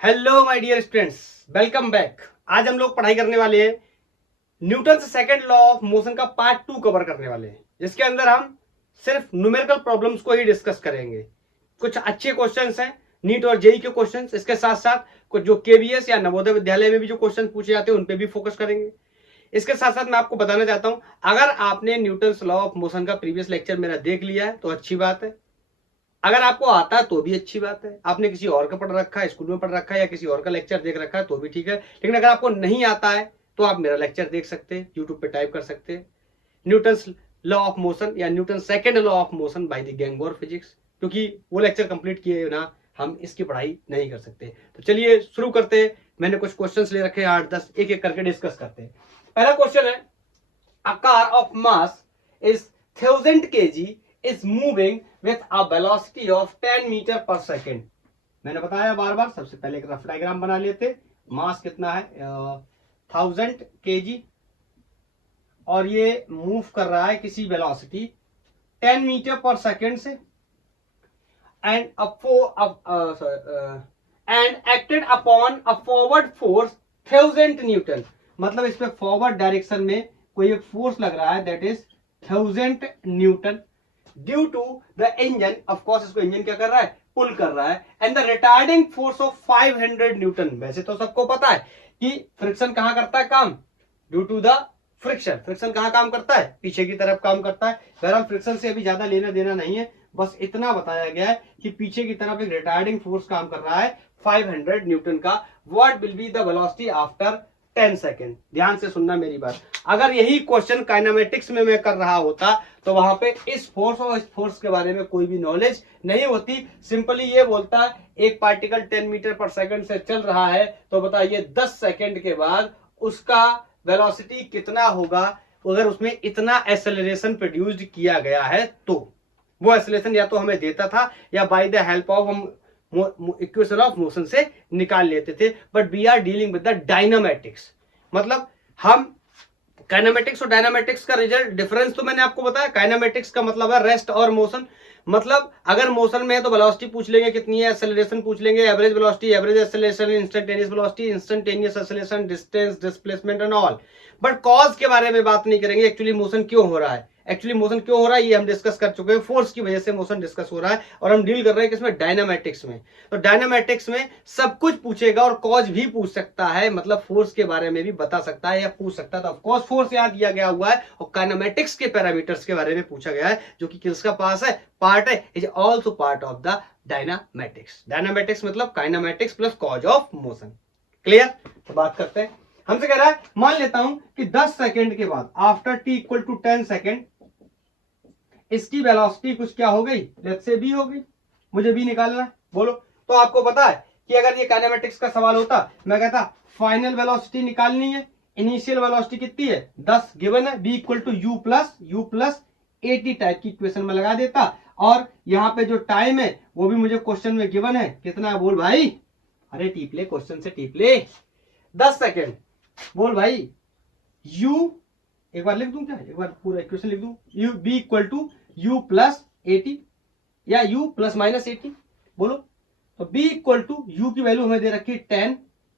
Hello my dear students, welcome back. आज हम लोग पढ़ाई करने वाले हैं Newton second law of motion का पार्ट 2 कवर करने वाले हैं, जिसके अंदर हम सिर्फ न्यूमेरिकल प्रॉब्लम्स को ही डिस्कस करेंगे। कुछ अच्छे क्वेश्चंस हैं, नीट और जेई के क्वेश्चंस। इसके साथ साथ कुछ जो केवीएस या नवोदय विद्यालय में भी जो क्वेश्चन पूछे जाते हैं उन पे भी फोकस करेंगे। इसके साथ साथ मैं आपको बताना चाहता हूं, अगर आपने न्यूटन लॉ ऑफ मोशन का प्रीवियस लेक्चर मेरा देख लिया है तो अच्छी बात है। अगर आपको आता है तो भी अच्छी बात है। आपने किसी और का पढ़ रखा है, स्कूल में पढ़ रखा है या किसी और का लेक्चर देख रखा है तो भी ठीक है। लेकिन अगर आपको नहीं आता है तो आप मेरा लेक्चर देख सकते हैं, यूट्यूब पे टाइप कर सकते हैं न्यूटन लॉ ऑफ मोशन या Newton second law of motion by the गैंगबोर फिजिक्स, क्योंकि वो लेक्चर कंप्लीट किए ना हम इसकी पढ़ाई नहीं कर सकते। तो चलिए शुरू करते हैं। मैंने कुछ क्वेश्चंस ले रखे हैं, 8-10 एक एक करके डिस्कस करते हैं। पहला क्वेश्चन है, a car of mass is 1000 kg is moving with a velocity of 10 metre पर सेकेंड। मैंने बताया बार बार, सबसे पहले एक रफ डायग्राम बना लेते। मास कितना है 1000 kg और ये मूव कर रहा है किसी वेलोसिटी 10 मीटर पर सेकेंड से and acted upon a forward force 1000 Newton. मतलब इसमें फॉरवर्ड डायरेक्शन में कोई एक फोर्स लग रहा है, that is 1000 newton due to the engine. Of course इसको इंजन क्या कर रहा है, पुल कर रहा है। And the retarding force of 500 newton. वैसे तो सबको पता है कि फ्रिक्शन कहां करता है काम, due to the friction. Friction कहां काम करता है, पीछे की तरफ काम करता है। बहरहाल फ्रिक्शन से अभी ज्यादा लेना देना नहीं है, बस इतना बताया गया है कि पीछे की तरफ एक रिटार्डिंग फोर्स काम कर रहा है 500 न्यूटन का। What will be the velocity after 10 second. ध्यान से सुनना मेरी बात। अगर यही क्वेश्चन काइनेमेटिक्स में मैं कर रहा होता तो वहां पे इस फोर्स और इस फोर्स के बारे में कोई भी नॉलेज नहीं होती। सिंपली ये बोलता एक पार्टिकल 10 मीटर पर सेकंड से चल रहा है तो बताइए 10 सेकंड के बाद उसका वेलोसिटी कितना होगा। अगर उसमें इतना एक्सेलरेशन प्रोड्यूस्ड किया गया है तो वो एक्सेलरेशन या तो हमें देता था या बाय द हेल्प ऑफ हम इक्वेशन ऑफ मोशन से निकाल लेते थे। But we are dealing with the dynamics. मतलब हम काइनेमेटिक्स और डायनामेटिक्स का रिजल्ट डिफरेंस तो मैंने आपको बताया। काइनेमेटिक्स का मतलब है रेस्ट और मोशन। मतलब अगर मोशन में है तो वेलोसिटी पूछ लेंगे कितनी है, एक्सेलरेशन पूछ लेंगे, average velocity, average acceleration, instantaneous velocity, instantaneous acceleration, distance, displacement and all. But cause के बारे में बात नहीं करेंगे, एक्चुअली मोशन क्यों हो रहा है। एक्चुअली मोशन क्यों हो रहा है ये हम डिस्कस कर चुके हैं। फोर्स की वजह से मोशन डिस्कस हो रहा है और हम डील कर रहे हैं किसमें, डायनामेटिक्स में। तो डायनामेटिक्स में सब कुछ पूछेगा और कॉज भी पूछ सकता है, मतलब फोर्स के बारे में भी बता सकता है या पूछ सकता है। तो ऑफकोर्स फोर्स यहाँ दिया गया हुआ है और काइनेमेटिक्स के पैरामीटर्स के बारे में पूछा गया है, जो कि किसका पास है, पार्ट है, is also part of the dynamics. Dynamics मतलब kinematics plus cause of motion. Clear. तो बात करते हैं। हमसे कह रहा है, मान लेता हूं कि 10 सेकेंड के बाद after T equal to 10 second इसकी वेलोसिटी कुछ क्या हो गई, लेट्स से बी हो गई। मुझे बी निकालना है, बोलो। तो आपको पता है कि अगर ये काइनेमेटिक्स का सवाल होता मैं कहता फाइनल वेलोसिटी निकालनी है, इनिशियल वेलोसिटी कितनी है 10 गिवन है, v equal to you plus 80 type की इक्वेशन में लगा देता। और यहाँ पे जो टाइम है वो भी मुझे क्वेश्चन में गिवन है, कितना है बोल भाई। अरे टीप ले, क्वेश्चन से टीप ले। 10 सेकेंड बोल भाई। u एक बार लिख दूं क्या, एक बार पूरा इक्वेशन लिख दूं, u b equal to u plus 80 या u प्लस माइनस 80 बोलो। तो b इक्वल टू u की वैल्यू हमें दे रखी 10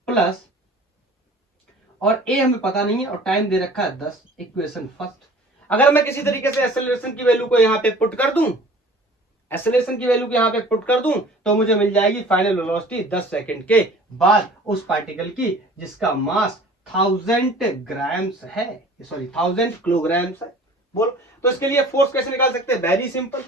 प्लस और a हमें पता नहीं है और टाइम दे रखा है 10। Equation first. अगर मैं किसी तरीके से एक्सेलरेशन की वैल्यू को यहां पे पुट कर दूं, एक्सेलरेशन की वैल्यू को यहां पे पुट कर दूं तो मुझे मिल जाएगी फाइनल वेलोसिटी 10 सेकंड के बाद उस पार्टिकल की जिसका मास 1000 ग्राम्स है, सॉरी 1000 किलोग्राम्स है। बोलो। तो इसके लिए फोर्स कैसे निकाल सकते हैं, वेरी सिंपल।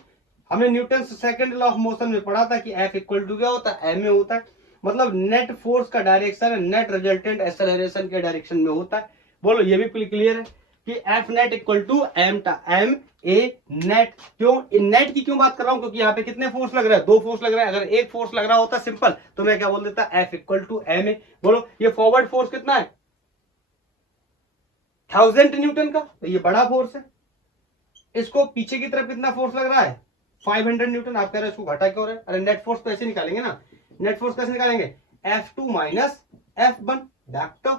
हमने Newton second law of motion में पढ़ा था कि F इक्वल टू क्या होता है, m में होता है। मतलब नेट फोर्स का डायरेक्शन नेट रिजल्टेंट एक्सेलरेशन के डायरेक्शन में होता है। बोलो, ये भी क्लियर है कि F net equal to m a net. क्यों नेट की क्यों बात कर रहा हूं, क्योंकि यहाँ पे कितने फोर्स लग रहा है, दो फोर्स लग रहा है। अगर एक फोर्स लग रहा होता सिंपल तो मैं क्या बोल देता, F इक्वल टू m ए। बोलो, ये फॉरवर्ड फोर्स कितना है 1000 न्यूटन का, तो ये बड़ा फोर्स है। इसको पीछे की तरफ कितना फोर्स लग रहा है 500 न्यूटन। आप कह रहे हो इसको घटा क्यों रहे, अरे नेट फोर्स तो ऐसे निकालेंगे ना। नेट फोर्स कैसे निकालेंगे, F2 माइनस F1 वेक्टर।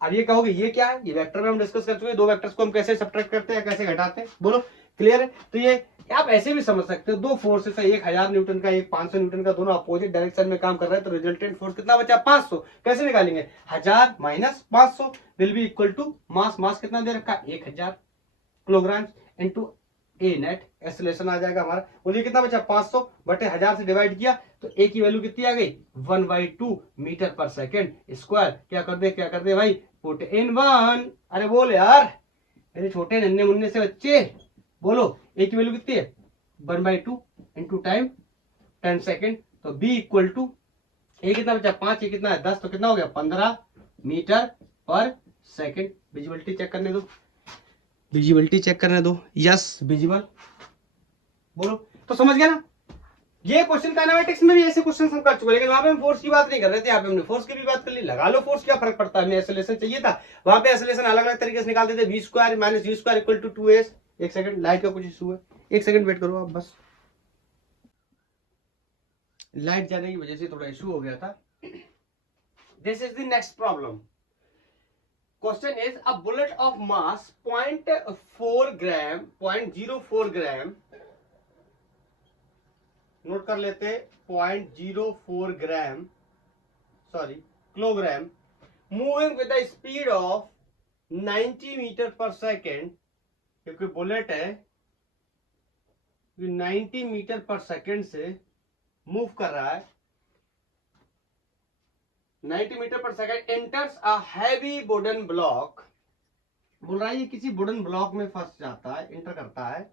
अब ये कहोगे ये क्या है, ये वेक्टर में हम डिस्कस कर चुके हैं। दो वेक्टर्स को हम कैसे सब्ट्रैक्ट करते हैं, कैसे घटाते हैं। बोलो, क्लियर है? तो ये आप ऐसे भी समझ सकते हो, दो फोर्सेस है, एक 1000 न्यूटन का, एक 500 न्यूटन का, दोनों अपोजिट डायरेक्शन में काम कर रहे हैं, तो रिजल्टेंट फोर्स कितना बचा? 500। कैसे निकालेंगे? 1000 minus 500 will be equal to mass. Mass कितना दे रखा? 1000 kilogram into a net, acceleration आ जाएगा हमारा। बोलिए कितना बचा? 500 बटे 1000 से डिवाइड किया तो ए की वैल्यू कितनी आ गई? 1/2 मीटर पर सेकेंड स्क्वायर। क्या कर दे भाई? Put in 1। अरे बोल यार मेरे छोटे नन्हे मुन्ने से बच्चे, बोलो ए की वैल्यू कितनी है? 1/2 इंटू टाइम 10 सेकेंड। तो बी इक्वल टू ए कितना बचा? 5, ये कितना है? 10, तो कितना हो गया? 15 मीटर पर सेकेंड। विजिबिलिटी चेक करने दो, विजिबिलिटी चेक करने दो। Yes visible. बोलो, तो समझ गया ना? ये क्वेश्चन काइनेमेटिक्स में भी ऐसे क्वेश्चन हम कर चुके, लेकिन वहां पे हम फोर्स की बात नहीं कर रहे थे, यहाँ पे हमने फोर्स की भी बात कर ली। लगा लो फोर्स, क्या फर्क पड़ता है? हमें एक्सेलरेशन चाहिए था, वहां पे एक्सेलरेशन अलग अलग तरीके से निकालते थे, v² minus u² equal to 2s। एक सेकंड, लाइट का कुछ इशू है, एक सेकंड वेट करो आप बस, लाइट जाने की वजह से थोड़ा इशू हो गया था। This is the next problem. Question is a bullet of mass 0.4 gram, 0.04 gram, note कर लेते, 0.04 gram, sorry kilogram, moving with the speed of 90 metre पर सेकेंड, क्योंकि बुलेट है 90 मीटर पर सेकेंड से मूव कर रहा है, 90 मीटर पर second, enters a heavy wooden block. बोल रहा है ये किसी वुडन ब्लॉक में फंस जाता है, एंटर करता है,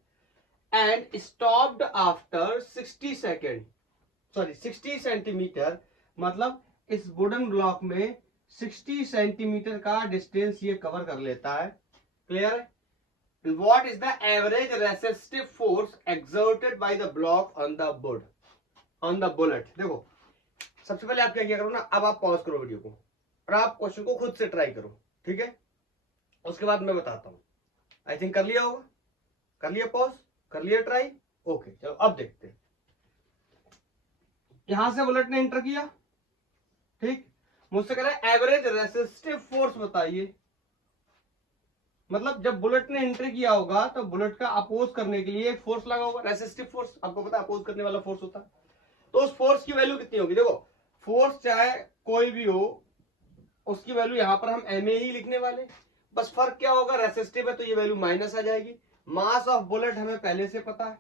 and stopped after 60 second, sorry 60 centimetre, मतलब इस वुडन ब्लॉक में 60 सेंटीमीटर का डिस्टेंस ये कवर कर लेता है। क्लियर है? What is the average resistive force exerted by the block on the wood, on the bullet? देखो सबसे पहले आप क्या किया करो ना, अब आप पॉज करो वीडियो को और आप क्वेश्चन को खुद से ट्राई करो, ठीक है? उसके बाद मैं बताता हूं। आई थिंक कर लिया होगा, कर लिया पॉज, कर लिया ट्राई, ओके चलो अब देखते हैं। यहां से बुलेट ने एंटर किया, ठीक, मुझसे कह रहा है एवरेज रेसिस्टिव फोर्स बताइए। मतलब जब बुलेट ने एंट्री किया होगा तो बुलेट का अपोज करने के लिए एक फोर्स लगा होगा, रेसिस्टिव फोर्स, आपको पता है अपोज करने वाला फोर्स होता है। तो उस फोर्स की वैल्यू कितनी होगी? देखो फोर्स चाहे कोई भी हो, उसकी वैल्यू यहां पर हम एम ए ही लिखने वाले, बस फर्क क्या होगा, रेसिस्टिव है तो ये वैल्यू माइनस आ जाएगी। मास ऑफ बुलेट हमें पहले से पता है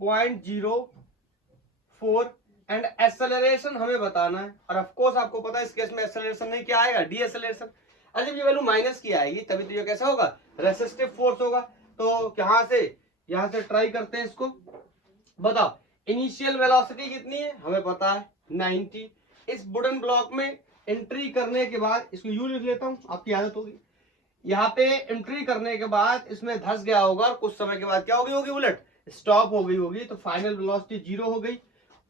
0.04, एंड एक्सेलरेशन हमें बताना है, और ऑफ कोर्स आपको पता है इस केस में एक्सेलरेशन नहीं क्या आएगा? D acceleration. अरे जब ये वैल्यू माइनस की आएगी तभी तो ये कैसा होगा? रेसिस्टिव फोर्स होगा। तो यहां से ट्राई करते हैं इसको, बताओ इनिशियल वेलोसिटी कितनी है? हमें पता है 90। इस वुडन ब्लॉक में एंट्री करने के बाद, इसको यू लिख लेता हूं, आपकी आदत होगी, यहाँ पे एंट्री करने के बाद इसमें धस गया होगा और कुछ समय के बाद क्या हो गई होगी? बुलेट स्टॉप हो गई होगी, तो फाइनल वेलोसिटी 0 हो गई।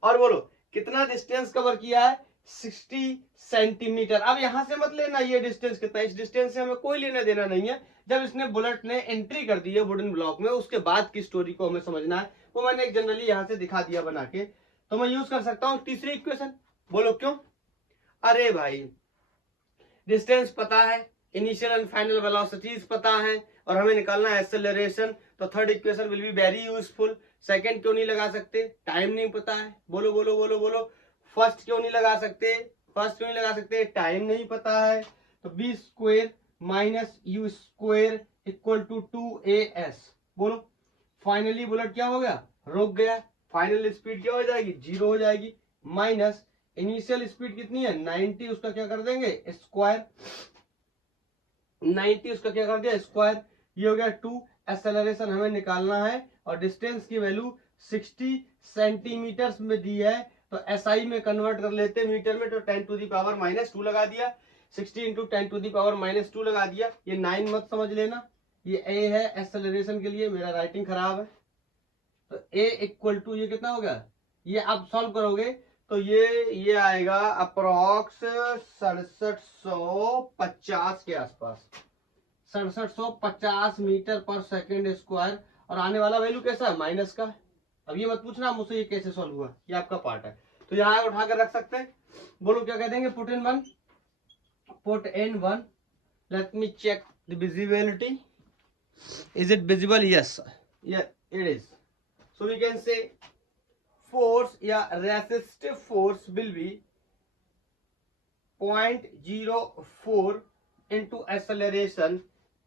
और बोलो कितना डिस्टेंस कवर किया है? 60 सेंटीमीटर। अब यहां से मत लेना ये डिस्टेंस कितना, इस डिस्टेंस से हमें कोई लेना देना नहीं है। जब इसने बुलेट ने एंट्री कर दी है वुडन ब्लॉक में, उसके बाद की स्टोरी को हमें समझना है, वो मैंने एक जनरली यहां से दिखा दिया बना के। तो मैं यूज कर सकता हूं तीसरी इक्वेशन। बोलो क्यों? अरे भाई डिस्टेंस पता है, इनिशियल एंड फाइनल वेलोसिटीज पता है, और हमें निकालना है एक्सेलरेशन, तो third equation will be very useful. Second क्यों नहीं लगा सकते? टाइम नहीं पता है। बोलो बोलो बोलो बोलो। फर्स्ट क्यों नहीं लगा सकते? टाइम नहीं पता है। तो v square minus u square equal to 2as। बोलो फाइनली बुलेट क्या हो गया? रुक गया। फाइनल स्पीड क्या हो जाएगी? 0 हो जाएगी, माइनस इनिशियल स्पीड कितनी है? 90, उसका क्या कर देंगे? स्क्वायर। 90 उसका क्या कर दिया? स्क्वायर। ये हो गया 2। एक्सेलरेशन हमें निकालना है और डिस्टेंस की वैल्यू 60 सेंटीमीटर में दी है, तो एसआई में कन्वर्ट कर लेते मीटर में, तो 10 टू दी पावर -2 लगा दिया, 60 इंटू 10 टू दी पावर -2 लगा दिया। ये 9 मत समझ लेना, ये ए है एक्सेलरेशन के लिए, मेरा राइटिंग खराब है। तो ए इक्वल टू ये कितना हो गया? ये आप सॉल्व करोगे तो ये आएगा अप्रोक्स 6750 के आसपास, 6750 मीटर पर सेकेंड स्क्वायर। और आने वाला वैल्यू कैसा है? माइनस का। अब ये मत पूछना मुझसे ये कैसे सॉल्व हुआ, ये आपका पार्ट है, तो यहाँ उठाकर रख सकते हैं। बोलो क्या कह देंगे? Put in one, let me check the visibility. Is it visible? Yes. Yeah, it is. So we can say force या resistive force will be 0.04 into acceleration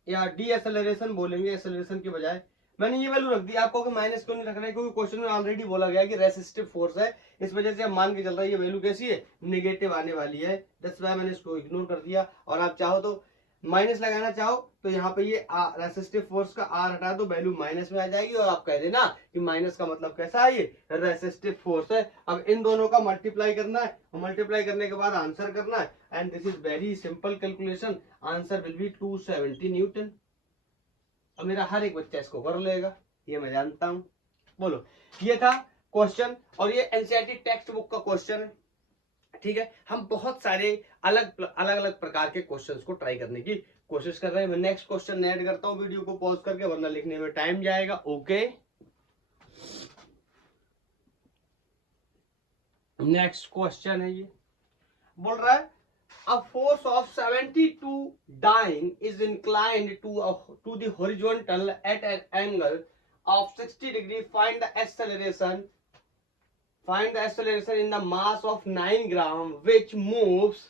या डीएसेलरेशन बोलेंगे एक्सेलरेशन के बजाय। मैंने ये वैल्यू रख दी। आपको माइनस क्यों नहीं रखना है, क्योंकि क्वेश्चन में ऑलरेडी बोला गया कि रेसिस्टिव फोर्स है, इस वजह से हम मान के चल रहा है ये वैल्यू कैसी है, नेगेटिव आने वाली है। दैट्स व्हाई मैंने इसको इग्नोर कर दिया। और आप चाहो तो माइनस लगाना चाहो तो यहाँ पे ये रेसिस्टिव फोर्स का आर हटा दो, वैल्यू माइनस में आ जाएगी और आप कह देना कि माइनस का मतलब कैसा है, ये रेसिस्टिव फोर्स है। अब इन दोनों का मल्टीप्लाई करना है और मल्टीप्लाई करने के बाद आंसर करना है। And this is very simple calculation. Answer will be 270 Newton. अब मेरा हर एक बच्चा इसको कर लेगा, ये मैं जानता हूं। बोलो, ये था क्वेश्चन और ये एनसीईआरटी टेक्स्ट बुक का क्वेश्चन है। ठीक है, हम बहुत सारे अलग अलग प्रकार के क्वेश्चंस को ट्राई करने की कोशिश कर रहे हैं। मैं नेक्स्ट क्वेश्चन ऐड करता हूं वीडियो को पॉज करके, वरना लिखने में टाइम जाएगा। ओके, नेक्स्ट क्वेश्चन है, ये बोल रहा है a force of 72 dyne is inclined to the horizontal at an angle of 60 degree. Find the acceleration in the mass of 9 gram which moves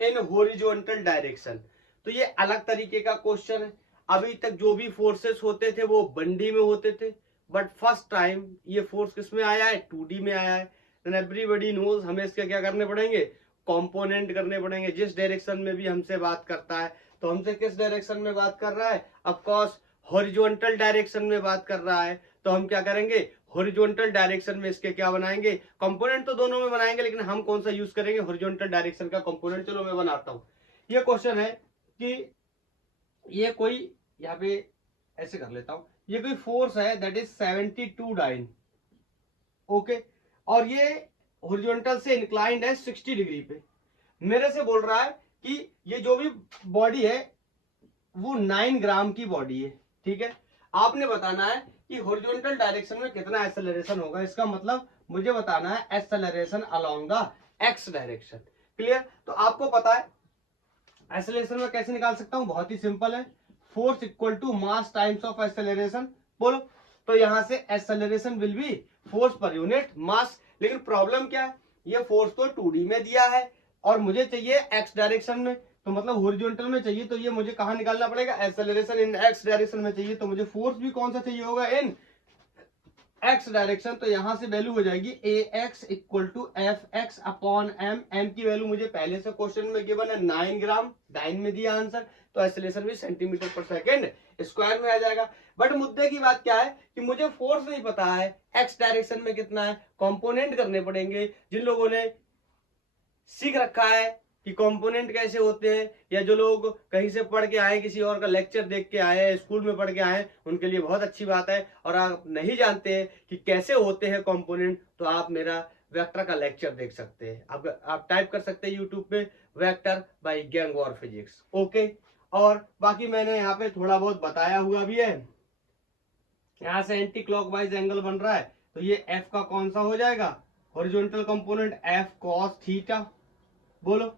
in horizontal direction. तो ये अलग तरीके का क्वेश्चन है। अभी तक जो भी फोर्सेस होते थे वो 1D में होते थे, बट फर्स्ट टाइम ये फोर्स किस में आया है, 2D में आया है। देन एवरीबॉडी नोज हमें इसके क्या करने पड़ेंगे, कंपोनेंट करने पड़ेंगे। जिस डायरेक्शन में भी हमसे बात करता है तो हमसे किस डायरेक्शन में बात कर रहा है, ऑफ कोर्स हॉरिजॉन्टल डायरेक्शन में बात कर रहा है। तो हम क्या करेंगे, हॉरिजॉन्टल डायरेक्शन में इसके क्या बनाएंगे, कंपोनेंट तो दोनों में बनाएंगे, लेकिन हम कौन सा यूज करेंगे, हॉरिजॉन्टल डायरेक्शन का कंपोनेंट। चलो मैं बनाता हूं। ये क्वेश्चन है कि ये कोई, यहाँ पे ऐसे कर लेता हूं, ये कोई फोर्स है दैट इज 72 डाइन। ओके, और ये हॉरिजॉन्टल से इंक्लाइंड है 60 डिग्री पे। मेरे से बोल रहा है कि ये जो भी बॉडी है वो 9 ग्राम की बॉडी है। ठीक है, आपने बताना है कि हॉरिजॉन्टल डायरेक्शन में कितना एक्सेलरेशन होगा। इसका मतलब मुझे बताना है acceleration along the x direction. Clear? तो आपको पता है एक्सेलरेशन में कैसे निकाल सकता हूं, बहुत ही सिंपल है, force equal to mass times of acceleration. बोलो, तो यहां से acceleration will be force per unit mass. लेकिन प्रॉब्लम क्या है, ये फोर्स तो 2D में दिया है और मुझे चाहिए एक्स डायरेक्शन में, तो मतलब हॉरिजॉन्टल में चाहिए। तो ये मुझे कहां निकालना पड़ेगा, एक्सेलरेशन इन एक्स डायरेक्शन में चाहिए। तो मुझे फोर्स भी कौन सा चाहिए होगा, इन एक्स डायरेक्शन। तो यहां से वैल्यू हो जाएगी ax equal to F X upon M. M की वैल्यू मुझे पहले से क्वेश्चन में गिवन है 9 ग्राम, डाइन में दिया आंसर। तो एक्सेलरेशन भी सेंटीमीटर पर सेकेंड स्क्वायर में आ जाएगा। बट मुद्दे की बात क्या है कि मुझे फोर्स नहीं पता है एक्स डायरेक्शन में कितना है, कंपोनेंट करने पड़ेंगे। जिन लोगों ने सीख रखा है कि कंपोनेंट कैसे होते हैं, या जो लोग कहीं से पढ़ के आए, किसी और का लेक्चर देख के आए, स्कूल में पढ़ के आए, उनके लिए बहुत अच्छी बात है। और आप नहीं जानते हैं कि कैसे होते हैं कंपोनेंट, तो आप मेरा वेक्टर का लेक्चर देख सकते हैं। आप टाइप कर सकते हैं यूट्यूब पे, vector by gang war physics. Okay, और बाकी मैंने यहाँ पे थोड़ा बहुत बताया हुआ भी है। यहाँ से एंटी क्लॉकवाइज एंगल बन रहा है, तो ये एफ का कौन सा हो जाएगा, horizontal component F cos theta. बोलो,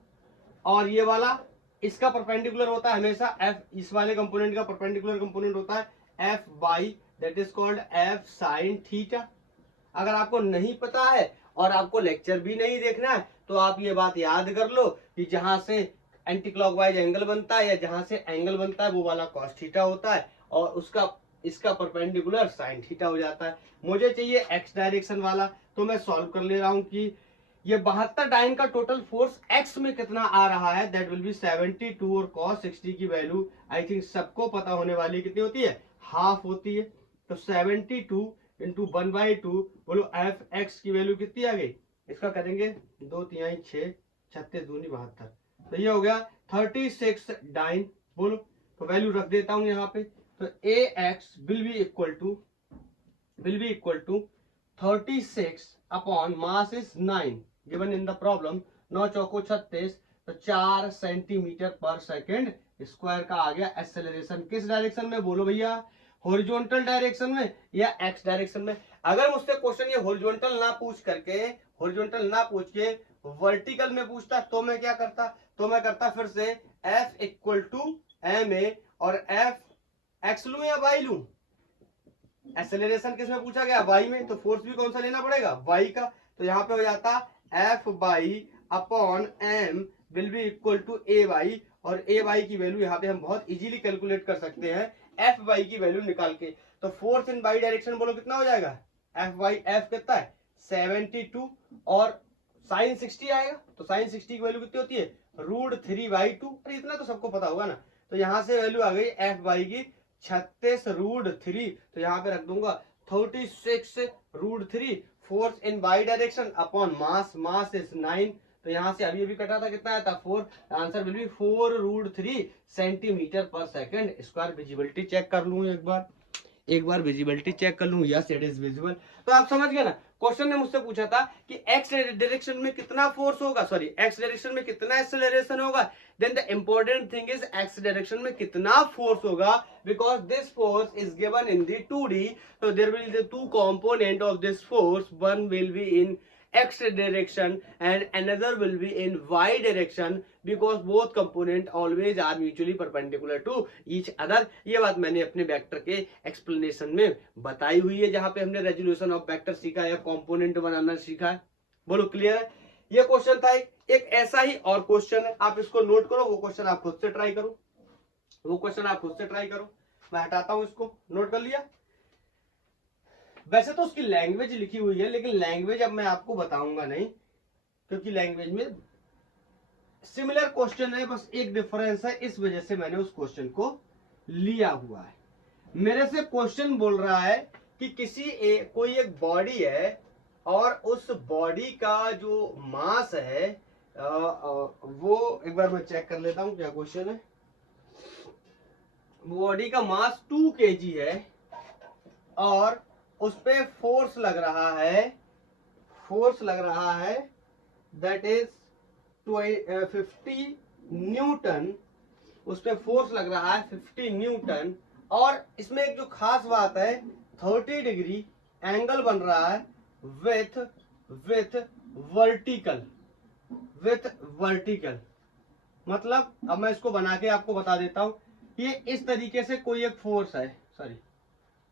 और ये वाला इसका परपेंडिकुलर होता है हमेशा एफ, इस वाले कंपोनेंट का परपेंडिकुलर कंपोनेंट होता है F by, that is called F sine theta. अगर आपको नहीं पता है और आपको लेक्चर भी नहीं देखना है तो आप ये बात याद कर लो कि जहां से एंटी क्लॉकवाइज एंगल बनता है या जहां से एंगल बनता है वो वाला कॉस थीटा होता है, और उसका इसका परपेंडिकुलर साइन थीटा हो जाता है। मुझे चाहिए एक्स डायरेक्शन वाला, तो मैं सॉल्व कर ले रहा हूं कि ये 72 डाइन का टोटल फोर्स एक्स में कितना आ रहा है, दैट विल बी 72, और cos 60 की वैल्यू आई थिंक सबको पता होने वाली कितनी होती है, हाफ होती है। तो 72 इंटू 1/2, बोलो एफ एक्स की वैल्यू कितनी आ गई, इसका करेंगे 2 3 6 36 दूनी 72, तो ये हो गया 36 डाइन। बोलो, तो वैल्यू रख देता हूं यहाँ पे। तो a x will be equal to 36 upon mass is 9 given in the problem, 9 चौको 36, तो 4 सेंटीमीटर पर सेकेंड स्क्वायर का आ गया एक्सेलरेशन। किस डायरेक्शन में, बोलो भैया, हॉरिजॉन्टल डायरेक्शन में या एक्स डायरेक्शन में। अगर मुझसे क्वेश्चन ये हॉरिजॉन्टल ना पूछ के वर्टिकल में पूछता तो मैं क्या करता, तो मैं करता फिर से F equal to M A, और एफ एक्स लूं या वाई लूं? एक्सेलरेशन किस में पूछा गया? वाई में। तो फोर्स भी कौन सा लेना पड़ेगा? वाई का। तो यहाँ पे हो जाता F Y upon M will be equal to A Y, और ए वाई की वैल्यू यहाँ पे हम बहुत इजीली कैलकुलेट कर सकते हैं एफ वाई की वैल्यू निकाल के। तो फोर्स इन वाई डायरेक्शन बोलो कितना हो जाएगा? एफ वाई, एफ कितना है 72 और साइन 60 आएगा। तो साइन 60 की वैल्यू कितनी होती है? √3/2। अरे इतना तो सबको पता होगा ना। तो यहाँ से वैल्यू आ गई एफ वाई की 36√3। तो यहाँ पे रख दूंगा 36√3 force in Y direction upon mass, mass is 9। तो यहाँ से अभी अभी कटा था, कितना आया था? 4। आंसर विल बी 4√3 सेंटीमीटर पर सेकंड स्क्वायर। विजिबिलिटी चेक कर लूं एक बार विजिबिलिटी चेक कर लूं। Yes it is visible. तो आप समझ गए ना, क्वेश्चन ने मुझसे पूछा था कि एक्स डायरेक्शन में कितना फोर्स होगा, सॉरी एक्स डायरेक्शन में कितना एक्सेलरेशन होगा। Then the important thing is X direction में कितना फोर्स होगा, because this force is given in the 2D। so there will be the two component of this force, one will be in x direction and another will be in y direction, because both component always are mutually perpendicular to each other। ये बात मैंने अपने vector के explanation में बताई हुई है, जहां पे हमने रेजोल्यूशन ऑफ वेक्टर सीखा है, कंपोनेंट बनाना सीखा है। बोलो क्लियर है? ये क्वेश्चन था एक ऐसा ही और क्वेश्चन है, आप इसको नोट करो। वो क्वेश्चन आप खुद से ट्राई करो, मैं हटाता हूं इसको। नोट कर लिया? वैसे तो उसकी लैंग्वेज लिखी हुई है, लेकिन लैंग्वेज अब मैं आपको बताऊंगा नहीं, क्योंकि लैंग्वेज में सिमिलर क्वेश्चन है, बस एक डिफरेंस है, इस वजह से मैंने उस क्वेश्चन को लिया हुआ है। मेरे से क्वेश्चन बोल रहा है कि कोई एक बॉडी है और उस बॉडी का जो मास है वो एक बार मैं चेक कर लेता हूं क्या क्वेश्चन है। बॉडी का मास 2 kg है और उस पे फोर्स लग रहा है दैट इज 50 न्यूटन। उस पे फोर्स लग रहा है 50 न्यूटन, और इसमें एक जो खास बात है 30 डिग्री एंगल बन रहा है विथ वर्टिकल। मतलब अब मैं इसको बना के आपको बता देता हूं। ये इस तरीके से कोई एक फोर्स है,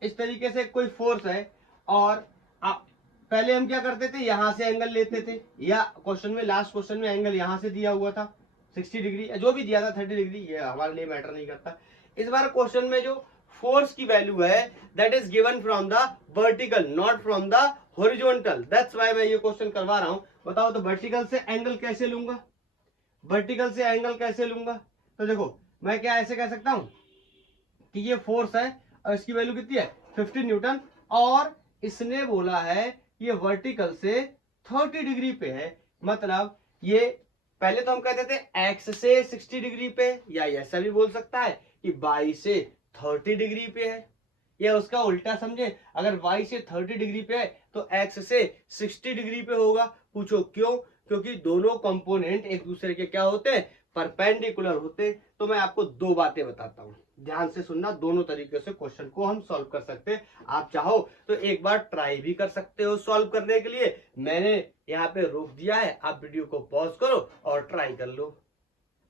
इस तरीके से कोई फोर्स है, और पहले हम क्या करते थे, यहां से एंगल लेते थे, या क्वेश्चन में लास्ट क्वेश्चन में एंगल यहां से दिया हुआ था 60 डिग्री, जो भी दिया था 30 डिग्री, ये हमारे लिए मैटर नहीं करता। इस बार क्वेश्चन में जो फोर्स की वैल्यू है that is given from the vertical, not from the horizontal. That's why मैं ये क्वेश्चन करवा रहा हूं। बताओ तो वर्टिकल से एंगल कैसे लूंगा? तो देखो मैं क्या ऐसे कह सकता हूं कि ये फोर्स है और इसकी वैल्यू कितनी है 50 न्यूटन, और इसने बोला है ये वर्टिकल से 30 डिग्री पे है। मतलब ये पहले तो हम कहते थे एक्स से 60 डिग्री पे, या ऐसा भी बोल सकता है कि वाई से 30 डिग्री पे है, या उसका उल्टा समझे, अगर वाई से 30 डिग्री पे है तो एक्स से 60 डिग्री पे होगा। पूछो क्यों? क्योंकि दोनों कंपोनेंट एक दूसरे के क्या होते हैं? परपेंडिकुलर होते। तो मैं आपको दो बातें बताता हूं, ध्यान से सुनना। दोनों तरीके से क्वेश्चन को हम सॉल्व कर सकते हैं। आप चाहो तो एक बार ट्राई भी कर सकते हो सॉल्व करने के लिए। मैंने यहाँ पे रोक दिया है, आप वीडियो को पॉज करो और ट्राई कर लो।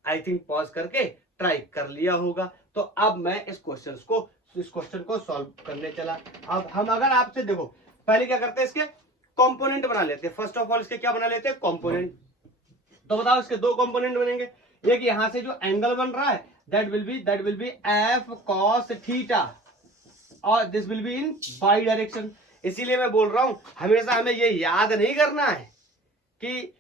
आई थिंक पॉज करके ट्राई कर लिया होगा। तो अब मैं इस क्वेश्चन को सॉल्व करने चला। अब हम अगर आपसे देखो, पहले क्या करते हैं, इसके कंपोनेंट बना लेते हैं। फर्स्ट ऑफ ऑल इसके क्या बना लेते हैं? कंपोनेंट। तो बताओ इसके दो कंपोनेंट बनेंगे। एक यहां से जो एंगल बन रहा है that will be F cos theta, और this will be in Y direction. इसीलिए मैं बोल रहा हूं हमेशा हमें ये याद नहीं करना है कि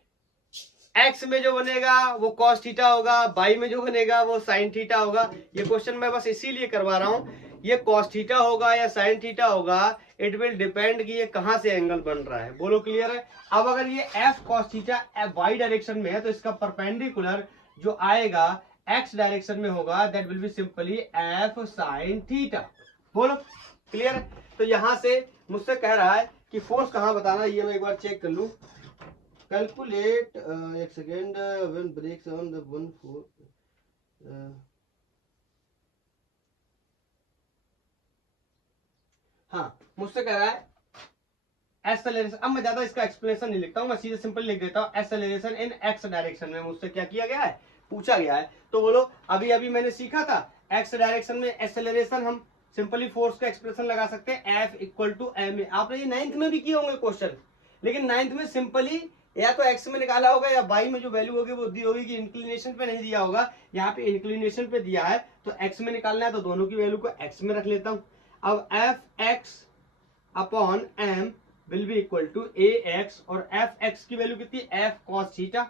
एक्स में जो बनेगा वो कॉस थीटा होगा, वाई में जो बनेगा वो साइन थीटा होगा। ये क्वेश्चन मैं बस इसीलिए करवा रहा हूं, ये कॉस थीटा होगा या साइन थीटा होगा, इट विल डिपेंड कि ये कहां से एंगल बन रहा है। बोलो क्लियर है? अब अगर ये F cos theta Y direction में है तो इसका परपेंडिकुलर जो आएगा एक्स डायरेक्शन में होगा that will be simply F sine theta. बोलो क्लियर है? तो यहां से मुझसे कह रहा है कि फोर्स कहां बताना, ये मैं एक बार चेक कर लूं। कैलकुलेट एक second when breaks on the 1 4 हाँ, मुझसे कह रहा है एक्सेलरेशन। अब मैं ज्यादा इसका एक्सप्लेनेशन नहीं लिखता हूं, मैं सीधे सिंपल लिख देता हूं। एक्सेलरेशन इन एक्स डायरेक्शन में मुझसे क्या किया गया है, पूछा गया है। तो बोलो अभी अभी मैंने सीखा था एक्स डायरेक्शन में एक्सेलरेशन हम सिंपली फोर्स का एक्सप्रेशन लगा सकते हैं F equal to M A. आपने ये 9th में भी किए होंगे क्वेश्चन, लेकिन 9th में सिंपली या तो एक्स में निकाला होगा या बाई में जो वैल्यू होगी वो दी होगी कि इंक्लिनेशन पे नहीं दिया होगा, यहाँ पे इंक्लिनेशन पे दिया है तो एक्स में निकालना है तो दोनों की वैल्यू को एक्स में रख लेता हूँ। अब F X upon M will be equal to A X, और एफ एक्स की वैल्यू कितनी है F cos theta,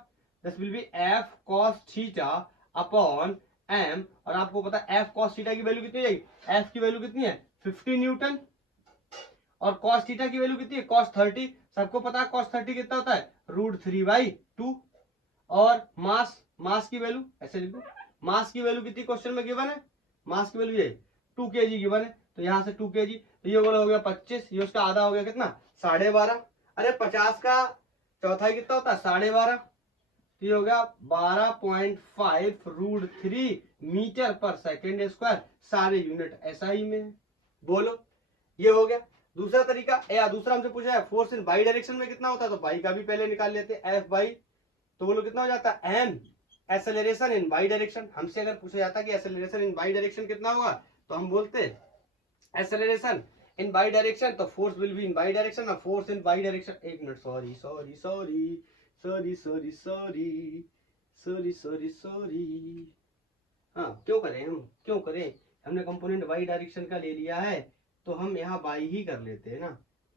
this will be F cos theta upon M, और आपको पता है एफ कॉस थीटा की वैल्यू कितनी जाएगी, एफ की वैल्यू कितनी है 50 न्यूटन, और कॉस थीटा की वैल्यू कितनी है कॉस 30, सबको पता है कॉस 30 कितना होता है √3/2, और मास की वैल्यू ऐसे लिखो, मास की वैल्यू कितनी क्वेश्चन में गिवन है, मास की वैल्यू ये 2 kg गिवन है, तो यहाँ से 2 kg, तो ये वाला हो गया 25, ये उसका आधा हो गया कितना 12.5, अरे 50 का चौथाई कितना होता है 12.5, तो ये हो गया 12.5 √3 मीटर पर सेकेंड स्क्वायर, सारे यूनिट एसआई में है। बोलो ये हो गया। दूसरा तरीका, या दूसरा हमसे पूछा है फोर्स इन बाई डायरेक्शन में कितना होता है, तो बाई का भी पहले निकाल लेते हैं, एफ बाई, तो बोलो कितना हो जाता है M acceleration in Y direction. हमसे अगर पूछा जाता कि एक्सेलरेशन इन बाई डायरेक्शन कितना होगा, तो हम बोलते एक्सेलरेशन इन बाई डायरेक्शन, तो force will be in Y direction, और फोर्स इन बाई डायरेक्शन, एक minute, sorry sorry sorry sorry sorry sorry sorry sorry sorry, हाँ क्यों करें, हमने कंपोनेंट बाई डायरेक्शन का ले लिया है तो हम यहाँ बाई ही कर लेते हैं ना,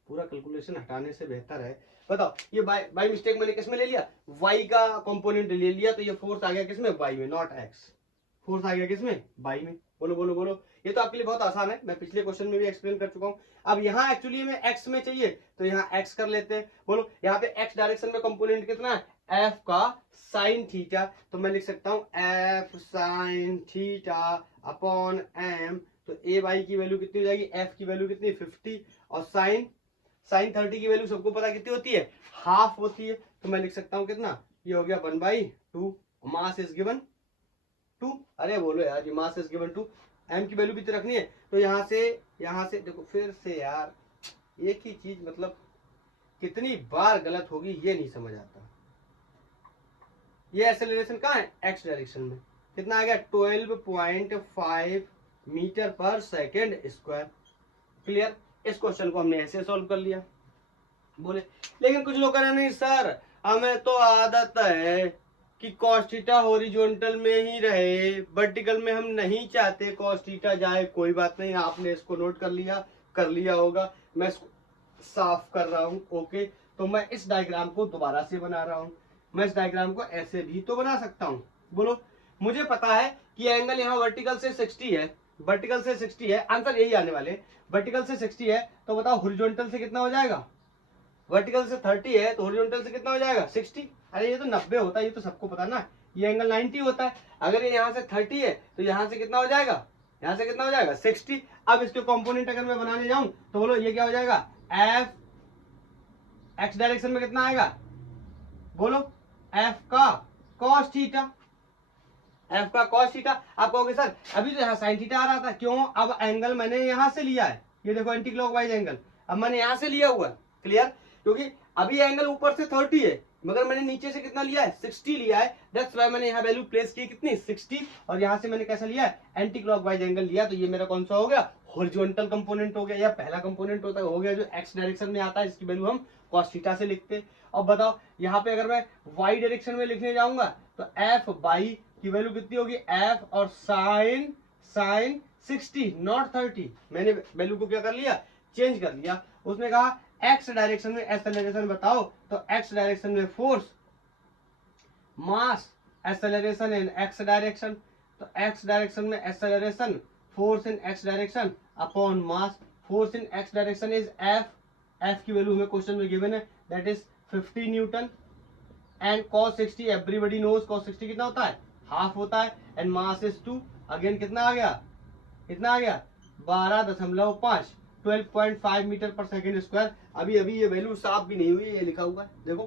पूरा कैलकुलेशन हटाने से बेहतर है। बताओ ये बाई मिस्टेक मैंने किसमें ले लिया, वाई का कंपोनेंट ले लिया, तो ये फोर्स आ गया किसमें वाई में, नॉट एक्स, फोर्स आ गया किसमें बाई में। बोलो बोलो बोलो, ये तो आपके लिए बहुत आसान है, मैं पिछले क्वेश्चन में भी एक्सप्लेन कर चुका हूँ। अब यहाँ एक्चुअली में एक्स में चाहिए तो यहाँ एक्स कर लेते हैं। बोलो यहाँ पे एक्स डायरेक्शन में कंपोनेंट कितना है एफ का साइन थीटा, तो मैं लिख सकता हूँ F sine theta upon M, तो ए बाई की वैल्यू कितनी हो जाएगी, एफ की वैल्यू कितनी 50, और साइन 30 की वैल्यू सबको पता कितनी होती है हाफ होती है, तो मैं लिख सकता हूँ कितना, ये हो गया 1/2, मास इज गिवन 2, अरे बोलो यार, ये मास इज गिवन 2, एम की वैल्यू भी तो रखनी है, तो यहाँ से देखो फिर से यार एक ही चीज, मतलब कितनी बार गलत होगी ये नहीं समझ आता। ये एक्सेलरेशन कहाँ है एक्स डायरेक्शन में, कितना आ गया 12.5 मीटर पर सेकेंड स्क्वायर। क्लियर, इस क्वेश्चन को हमने ऐसे सॉल्व कर लिया। बोले लेकिन कुछ लोग कह रहे नहीं सर हमें तो आदत है कि cos थीटा हॉरिजॉन्टल में ही रहे, वर्टिकल में हम नहीं चाहते cos थीटा जाए। कोई बात नहीं, आपने इसको नोट कर लिया होगा, मैं इसको साफ कर रहा हूँ। ओके, तो मैं इस डायग्राम को दोबारा से बना रहा हूँ, मैं इस डायग्राम को ऐसे भी तो बना सकता हूँ। बोलो मुझे पता है कि एंगल यहाँ वर्टिकल से 60 है, वर्टिकल से 60 है, आंसर यही आने वाले, वर्टिकल से 60 है, तो बताओ हॉरिजॉन्टल से कितना हो जाएगा, वर्टिकल से 30 है तो हॉरिजॉन्टल से कितना हो जाएगा 60, अरे ये तो 90 होता है, ये तो सबको पता ना, ये एंगल 90 होता है। अगर ये यहाँ से 30 है तो यहाँ से कितना हो जाएगा, यहाँ से कितना हो जाएगा 60। अब इसके कंपोनेंट अगर मैं बनाने जाऊं तो बोलो ये क्या हो जाएगा, एफ एक्स डायरेक्शन में कितना आएगा, बोलो एफ का कॉस थीटा, एफ का कॉस थीटा। आप कहोगे सर अभी तो यहाँ साइन थीटा आ रहा था, क्यों, अब एंगल मैंने यहाँ से लिया है, ये देखो एंटी क्लॉकवाइज एंगल अब मैंने यहाँ से लिया हुआ। क्लियर, क्योंकि अभी एंगल ऊपर से 30 है मगर मैंने नीचे से कितना लिया है 60 लिया है, दैट्स व्हाई मैंने यहाँ वैल्यू प्लेस की कितनी 60, और यहाँ से मैंने कैसा लिया है एंटी क्लॉकवाइज एंगल लिया, तो ये मेरा कौन सा हो गया हॉरिजॉन्टल कंपोनेंट हो गया, या पहला कंपोनेंट होता है हो गया जो एक्स डायरेक्शन में आता है, इसकी वैल्यू हम cos थीटा से लिखते हैं। अब बताओ यहाँ पे अगर मैं वाई डायरेक्शन में लिखने जाऊंगा तो एफ बाई की वैल्यू कितनी होगी, एफ और साइन 60 नॉट 30, मैंने वैल्यू को क्या कर लिया चेंज कर लिया। उसने कहा एक्स डायरेक्शन में एक्सेलरेशन बताओ, तो एक्स डायरेक्शन में force mass acceleration in X direction, तो एक्स डायरेक्शन में acceleration force in X direction upon mass, force in X direction is F की वैल्यू हमें क्वेश्चन में गिवन है that is 50 newton, and cos 60 everybody knows cos 60 कितना होता है half होता है, एंड मास इज 2, अगेन कितना आ गया 12.5 12.5 मीटर पर सेकेंड स्क्वायर। अभी ये वैल्यू साफ भी नहीं हुई, ये लिखा हुआ है देखो,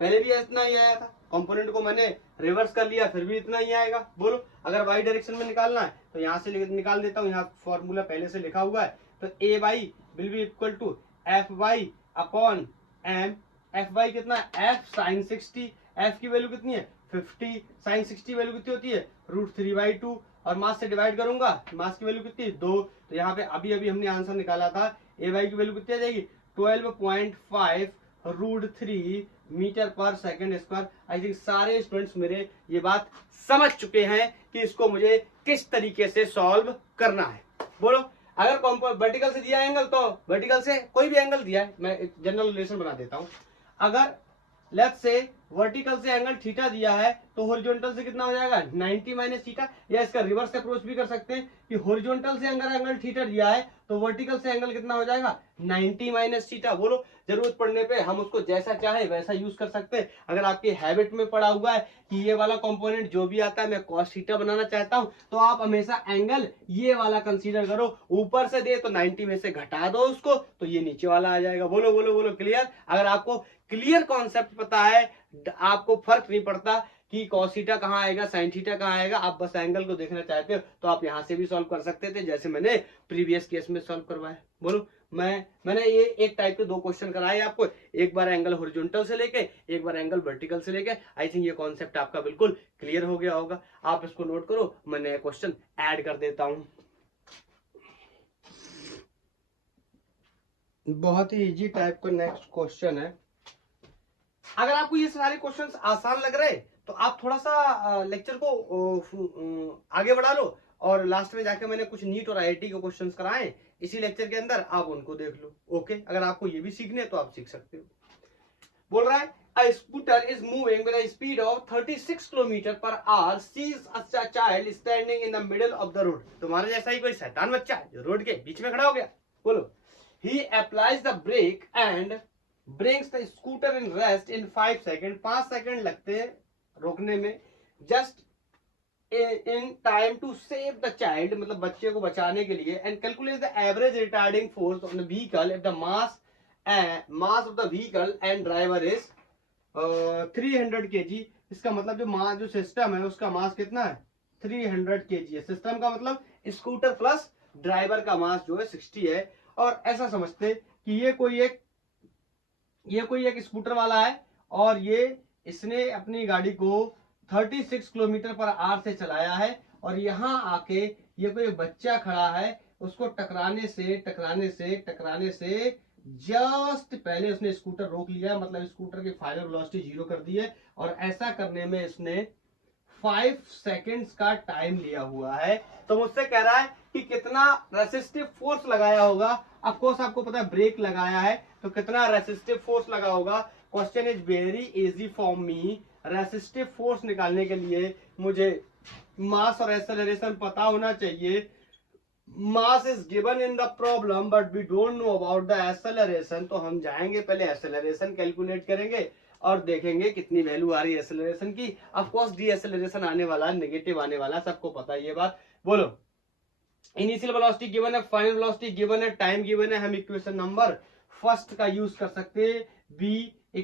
पहले भी इतना ही आया था, कंपोनेंट को मैंने रिवर्स कर लिया फिर भी इतना ही आएगा। बोलो अगर वाई डायरेक्शन में निकालना है तो यहाँ से निकाल देता हूँ, यहाँ फॉर्मूला पहले से लिखा हुआ है, तो ए y will be equal to F y upon m, F y कितना है एफ साइन 60, एफ की वैल्यू कितनी है 50, साइन 60 वैल्यू कितनी होती है √3/2, और मास से डिवाइड करूंगा, मास की वैल्यू कितनी 2, तो यहाँ पे अभी अभी हमने आंसर निकाला था ए वाई की वैल्यू कितनी आ जाएगी 12.5 √3 मीटर पर सेकंड स्क्वायर। आई थिंक सारे स्टूडेंट्स मेरे ये बात समझ चुके हैं कि इसको मुझे किस तरीके से सॉल्व करना है। बोलो, अगर वर्टिकल से दिया एंगल तो वर्टिकल से कोई भी एंगल दिया है, मैं एक जनरल रिलेशन बना देता हूं। अगर लेफ्ट से वर्टिकल से एंगल थीटा दिया है तो हॉरिजॉन्टल से कितना हो जाएगा 90 माइनस थीटा, या इसका रिवर्स अप्रोच भी कर सकते हैं कि हॉरिजॉन्टल से अगर एंगल थीटा दिया है तो वर्टिकल से एंगल कितना हो जाएगा 90 माइनस थीटा। बोलो, जरूरत पड़ने पे हम उसको जैसा चाहे वैसा यूज कर सकते हैं। अगर आपके हैबिट में पड़ा हुआ है कि ये वाला कंपोनेंट जो भी आता है मैं cos थीटा बनाना चाहता हूं, तो आप हमेशा एंगल ये वाला कंसीडर करो। ऊपर से दे तो 90 में से घटा दो उसको, तो ये नीचे वाला आ जाएगा। बोलो बोलो बोलो, क्लियर? अगर आपको क्लियर कॉन्सेप्ट पता है, आपको फर्क नहीं पड़ता कि cos थीटा कहाँ आएगा sin थीटा कहाँ आएगा, आप बस एंगल को देखना चाहते हो, तो आप यहां से भी सॉल्व कर सकते थे जैसे मैंने प्रीवियस केस में सॉल्व करवाया। बोलो, मैंने ये एक टाइप के 2 क्वेश्चन कराए आपको, एक बार एंगल हॉरिजॉन्टल से लेके, एक बार एंगल वर्टिकल से लेके। आई थिंक ये कॉन्सेप्ट आपका बिल्कुल क्लियर हो गया होगा। आप इसको नोट करो, मैं नया क्वेश्चन ऐड कर देता हूं। बहुत ही इजी टाइप का नेक्स्ट क्वेश्चन है। अगर आपको ये सारे क्वेश्चंस आसान लग रहे तो आप थोड़ा सा लेक्चर को आगे बढ़ा लो, और लास्ट में जाके मैंने कुछ नीट और आईआईटी के क्वेश्चंस कराए इसी लेक्चर के अंदर, आप उनको देख लो। ओके, अगर आपको ये भी सीखने तो आप सीख सकते हो। बोल रहा है a scooter is moving with a speed of 36 km/h, sees a child standing in the middle of the road। तुम्हारे जैसा ही कोई शैतान बच्चा है जो रोड के बीच में खड़ा हो गया। बोलो, he applies the brake and brings the scooter in rest in 5 seconds। 5 second लगते हैं रोकने में, just in time to save the child, मतलब बच्चे को बचाने के लिए, and calculate the average retarding force on the vehicle if the mass of the vehicle and driver is 300 kg। इसका मतलब जो सिस्टम है उसका मास कितना है 300 kg है। सिस्टम का मतलब स्कूटर प्लस ड्राइवर का मास जो है 60 है। और ऐसा समझते कि ये कोई एक स्कूटर वाला है और इसने अपनी गाड़ी को 36 km/h से चलाया है, और यहाँ आके ये कोई बच्चा खड़ा है, उसको टकराने से जस्ट पहले उसने स्कूटर रोक लिया, मतलब स्कूटर की फाइनल वेलोसिटी 0 कर दी है, और ऐसा करने में इसने 5 सेकेंड्स का टाइम लिया हुआ है। तो मुझसे कह रहा है कि कितना रेसिस्टिव फोर्स लगाया होगा। ऑफ कोर्स आपको पता है ब्रेक लगाया है तो कितना रेसिस्टिव फोर्स लगा होगा। Question is very easy for me. Resistive force निकालने के लिए मुझे मास और एक्सेलरेशन पता होना चाहिए। Mass is given in the problem but we don't know about the acceleration. तो हम जाएंगे पहले एक्सेलरेशन कैलकुलेट करेंगे और देखेंगे कितनी वैल्यू आ रही है एक्सेलरेशन की। ऑफ कोर्स डी एक्सेलरेशन आने वाला, नेगेटिव आने वाला, सबको पता है ये बात। बोलो, इनिशियल वेलोसिटी गिवन है, फाइनल वेलोसिटी गिवन है, टाइम गिवन है। हम इक्वेशन नंबर फर्स्ट का यूज कर सकते हैं, b =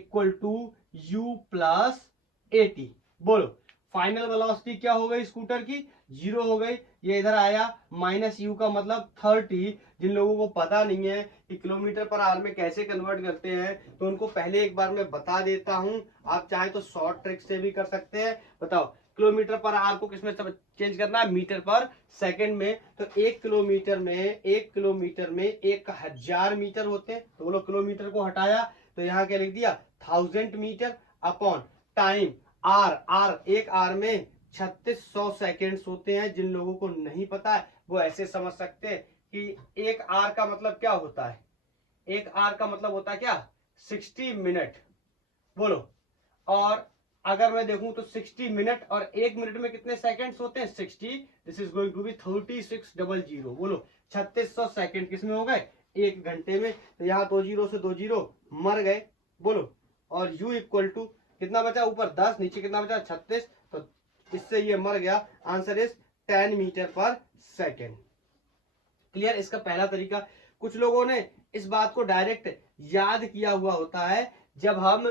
u + at। बोलो, फाइनल वेलोसिटी क्या हो गई स्कूटर की 0 हो गई। ये इधर आया -u का मतलब 30। जिन लोगों को पता नहीं है कि km/h में कैसे कन्वर्ट करते हैं तो उनको पहले एक बार मैं बता देता हूं। आप चाहे तो शॉर्ट ट्रिक से भी कर सकते हैं। बताओ, km/h को किसमें चेंज करना है, मीटर पर सेकंड में। तो 1 किलोमीटर में 1000 मीटर होते हैं। तो बोलो, किलोमीटर को हटाया तो यहाँ क्या लिख दिया 1000 मीटर अपॉन टाइम r। एक आर में 3600 सेकेंड्स होते हैं। जिन लोगों को नहीं पता है वो ऐसे समझ सकते हैं कि एक आर का मतलब क्या होता है, एक आर का मतलब होता है क्या 60 मिनट। बोलो, और अगर मैं देखूं तो 60 मिनट और 1 मिनट में कितने सेकंड्स होते हैं 60। This is going to be 3600। बोलो, 3600 सेकंड किसमें हो गए, 1 घंटे में। तो यहाँ 2 0 से 2 0 मर गए। बोलो, और u = कितना बचा, ऊपर 10, नीचे कितना बचा 36। तो इससे ये मर गया। Answer is 10 मीटर/सेकेंड। क्लियर? इसका पहला तरीका। कुछ लोगों ने इस बात को डायरेक्ट याद किया हुआ होता है। जब हम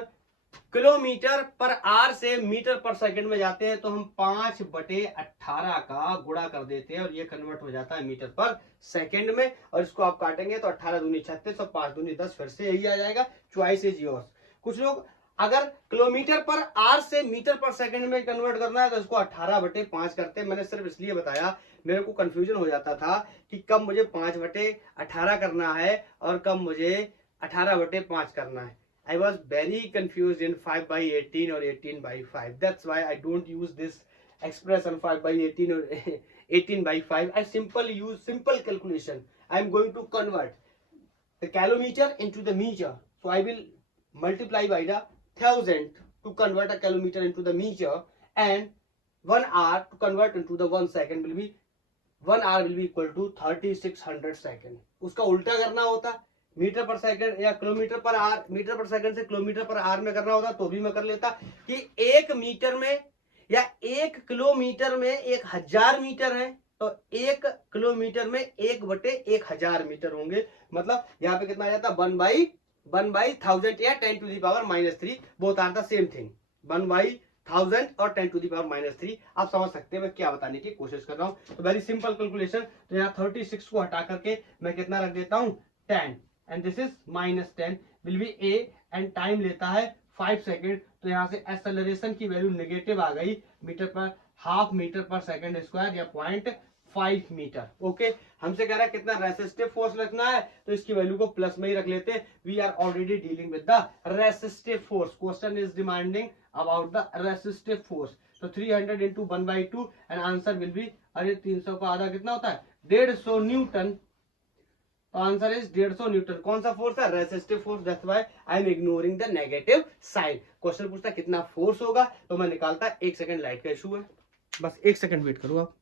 km/h से मीटर/सेकंड में जाते हैं तो हम 5/18 का गुणा कर देते हैं और ये कन्वर्ट हो जाता है मीटर/सेकंड में। और इसको आप काटेंगे तो 18 दूनी 36 और 5 दूनी 10, फिर से यही आ जाएगा। Choice is yours. कुछ लोग अगर किलोमीटर पर आर से मीटर पर सेकंड में कन्वर्ट करना है तो इसको 18/5 करते हैं। मैंने सिर्फ इसलिए बताया, मेरे को कंफ्यूजन हो जाता था कि कब मुझे 5/18 करना है और कब मुझे 18/5 करना है। I was very confused in 5/18 or 18/5. That's why I don't use this expression 5/18 or 18/5. I simply use simple calculation. I am going to convert the kilometer into the meter. So I will multiply by the 1000 to convert a kilometer into the meter, and 1 hour to convert into the 1 second will be 1 hour will be equal to 3600 second. उसका उल्टा करना होता metre पर second या kilometre पर are, metre पर second से kilometre पर आर में करना होता तो भी मैं कर लेता कि 1 मीटर में या 1 किलोमीटर में 1000 मीटर है तो 1 किलोमीटर में 1/1000 मीटर होंगे। मतलब यहाँ पे कितना आ जाता 1/1000 या 10⁻³ both are the same thing. 1/1000 और 10⁻³ आप समझ सकते हैं मैं क्या बताने की कोशिश कर रहा हूं। तो वेरी सिंपल कैलकुलेशन। तो यहाँ 36 को हटा करके मैं कितना रख देता हूं 10 and this is -10 will be A and time लेता है 5 सेकेंड। तो यहाँ से एक्सेलरेशन की वैल्यू नेगेटिव आ गई मीटर पर हाफ मीटर पर सेकेंड स्क्वायर या 0.5 मीटर। ओके हमसे कह रहा है कितना रेसिस्टिव फोर्स रखना है तो इसकी वैल्यू को प्लस में ही रख लेते हैं। We are already dealing with the resistive force. Question is demanding about the resistive force. तो 300 × 1/2 एंड आंसर विल बी, अरे 300 का आधा कितना होता है 150 न्यूटन। तो आंसर इज 150 न्यूटन। कौन सा फोर्स है resistive force. That's why I am ignoring the negative sign. Question पूछता कितना फोर्स होगा तो मैं निकालता 1 सेकंड, लाइट का इशू है बस 1 सेकंड वेट करो आप।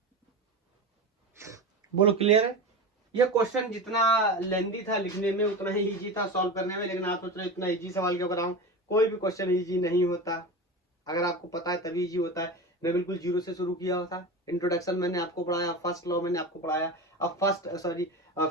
बोलो क्लियर है। यह क्वेश्चन जितना लेंदी था लिखने में उतना ही इजी था सॉल्व करने में, लेकिन आप सोच रहे इतना इजी सवाल क्यों कराऊं। कोई भी क्वेश्चन इजी नहीं होता, अगर आपको पता है तभी इजी होता है। मैं बिल्कुल जीरो से शुरू किया था। इंट्रोडक्शन मैंने आपको पढ़ाया, फर्स्ट लॉ मैंने आपको पढ़ाया, अब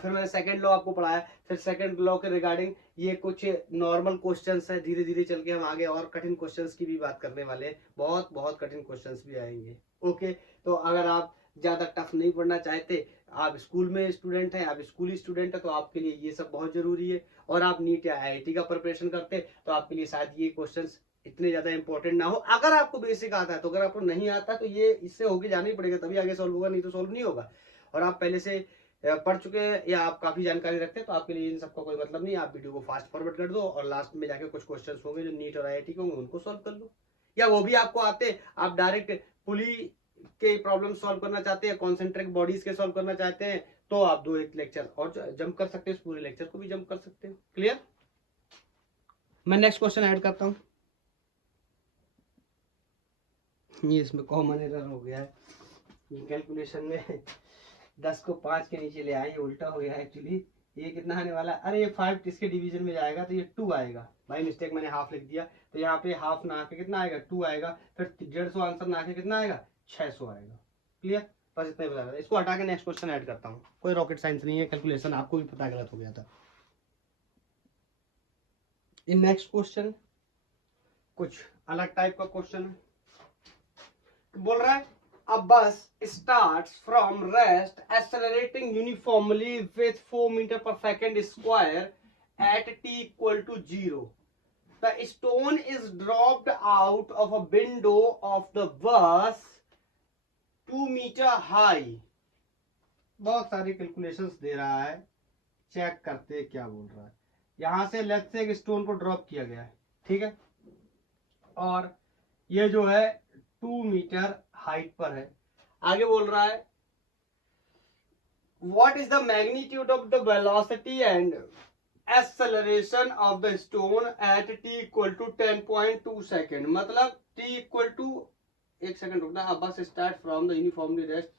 फिर मैंने सेकंड लॉ आपको पढ़ाया, फिर सेकंड लॉ के रिगार्डिंग ये कुछ नॉर्मल क्वेश्चंस है। धीरे धीरे चल के हम आगे और कठिन क्वेश्चंस की भी बात करने वाले हैं। बहुत बहुत कठिन क्वेश्चंस भी आएंगे। ओके तो अगर आप ज्यादा टफ नहीं पढ़ना चाहते, आप स्कूल में स्टूडेंट हैं, आप स्कूली स्टूडेंट है तो आपके लिए ये सब बहुत जरूरी है। और आप नीट या IIT का प्रिपरेशन करते तो आपके लिए शायद ये क्वेश्चंस इतने ज्यादा इंपॉर्टेंट ना हो। अगर आपको बेसिक आता है तो, अगर आपको नहीं आता तो ये इससे होके जाना ही पड़ेगा तभी आगे सॉल्व होगा, नहीं तो सॉल्व नहीं होगा। और आप पहले से पढ़ चुके हैं या आप काफी जानकारी रखते हैं तो आपके लिए इन सबका कोई मतलब नहीं। आप वीडियो को फास्ट फॉरवर्ड कर दो और लास्ट में जाके कुछ क्वेश्चंस होंगे जो नीट और IIT के होंगे उनको सॉल्व कर लो, या वो भी आपको आते आप डायरेक्ट पुली के प्रॉब्लम सॉल्व करना चाहते हैं, कॉन्सेंट्रिक बॉडीज के सॉल्व करना चाहते हैं तो आप 2-1 लेक्चर और जंप कर सकते हैं, पूरे लेक्चर को भी जंप कर सकते हैं। क्लियर। मैं नेक्स्ट क्वेश्चन ऐड करता हूं। ये इसमें कॉमन एरर हो गया है कैलकुलेशन में 10 को 5 के नीचे ले आए, उल्टा हो गया है एक्चुअली। ये कितना आने वाला है, अरे ये 5 इसके डिवीजन में जाएगा तो ये 2 आएगा। बाई मिस्टेक मैंने हाफ लिख दिया तो यहाँ पे हाफ ना आके कितना आएगा 2 आएगा। फिर 150 आंसर ना आके कितना आएगा 600 आएगा। क्लियर। बस इतना ही बता रहा था। इसको हटा के नेक्स्ट क्वेश्चन ऐड करता हूँ। कोई रॉकेट साइंस नहीं है, कैलकुलेशन आपको भी पता गलत हो गया था। इन नेक्स्ट क्वेश्चन कुछ अलग टाइप का क्वेश्चन है। बोल रहा है a bus starts from rest accelerating uniformly with 4 meter per second square at t equal to 0. The stone is dropped out of a window of the bus 2 meter high. बहुत सारी calculations दे रहा है, check करते क्या बोल रहा है। यहां से लेफ्ट से एक स्टोन को ड्रॉप किया गया है, ठीक है, और ये जो है 2 मीटर हाइट पर है। आगे बोल रहा है what is the magnitude of the velocity and acceleration of the stone at t equal to 10.2 second. मतलब t इक्वल टू 1 सेकेंड रुकना, अब bus start from the uniformly rest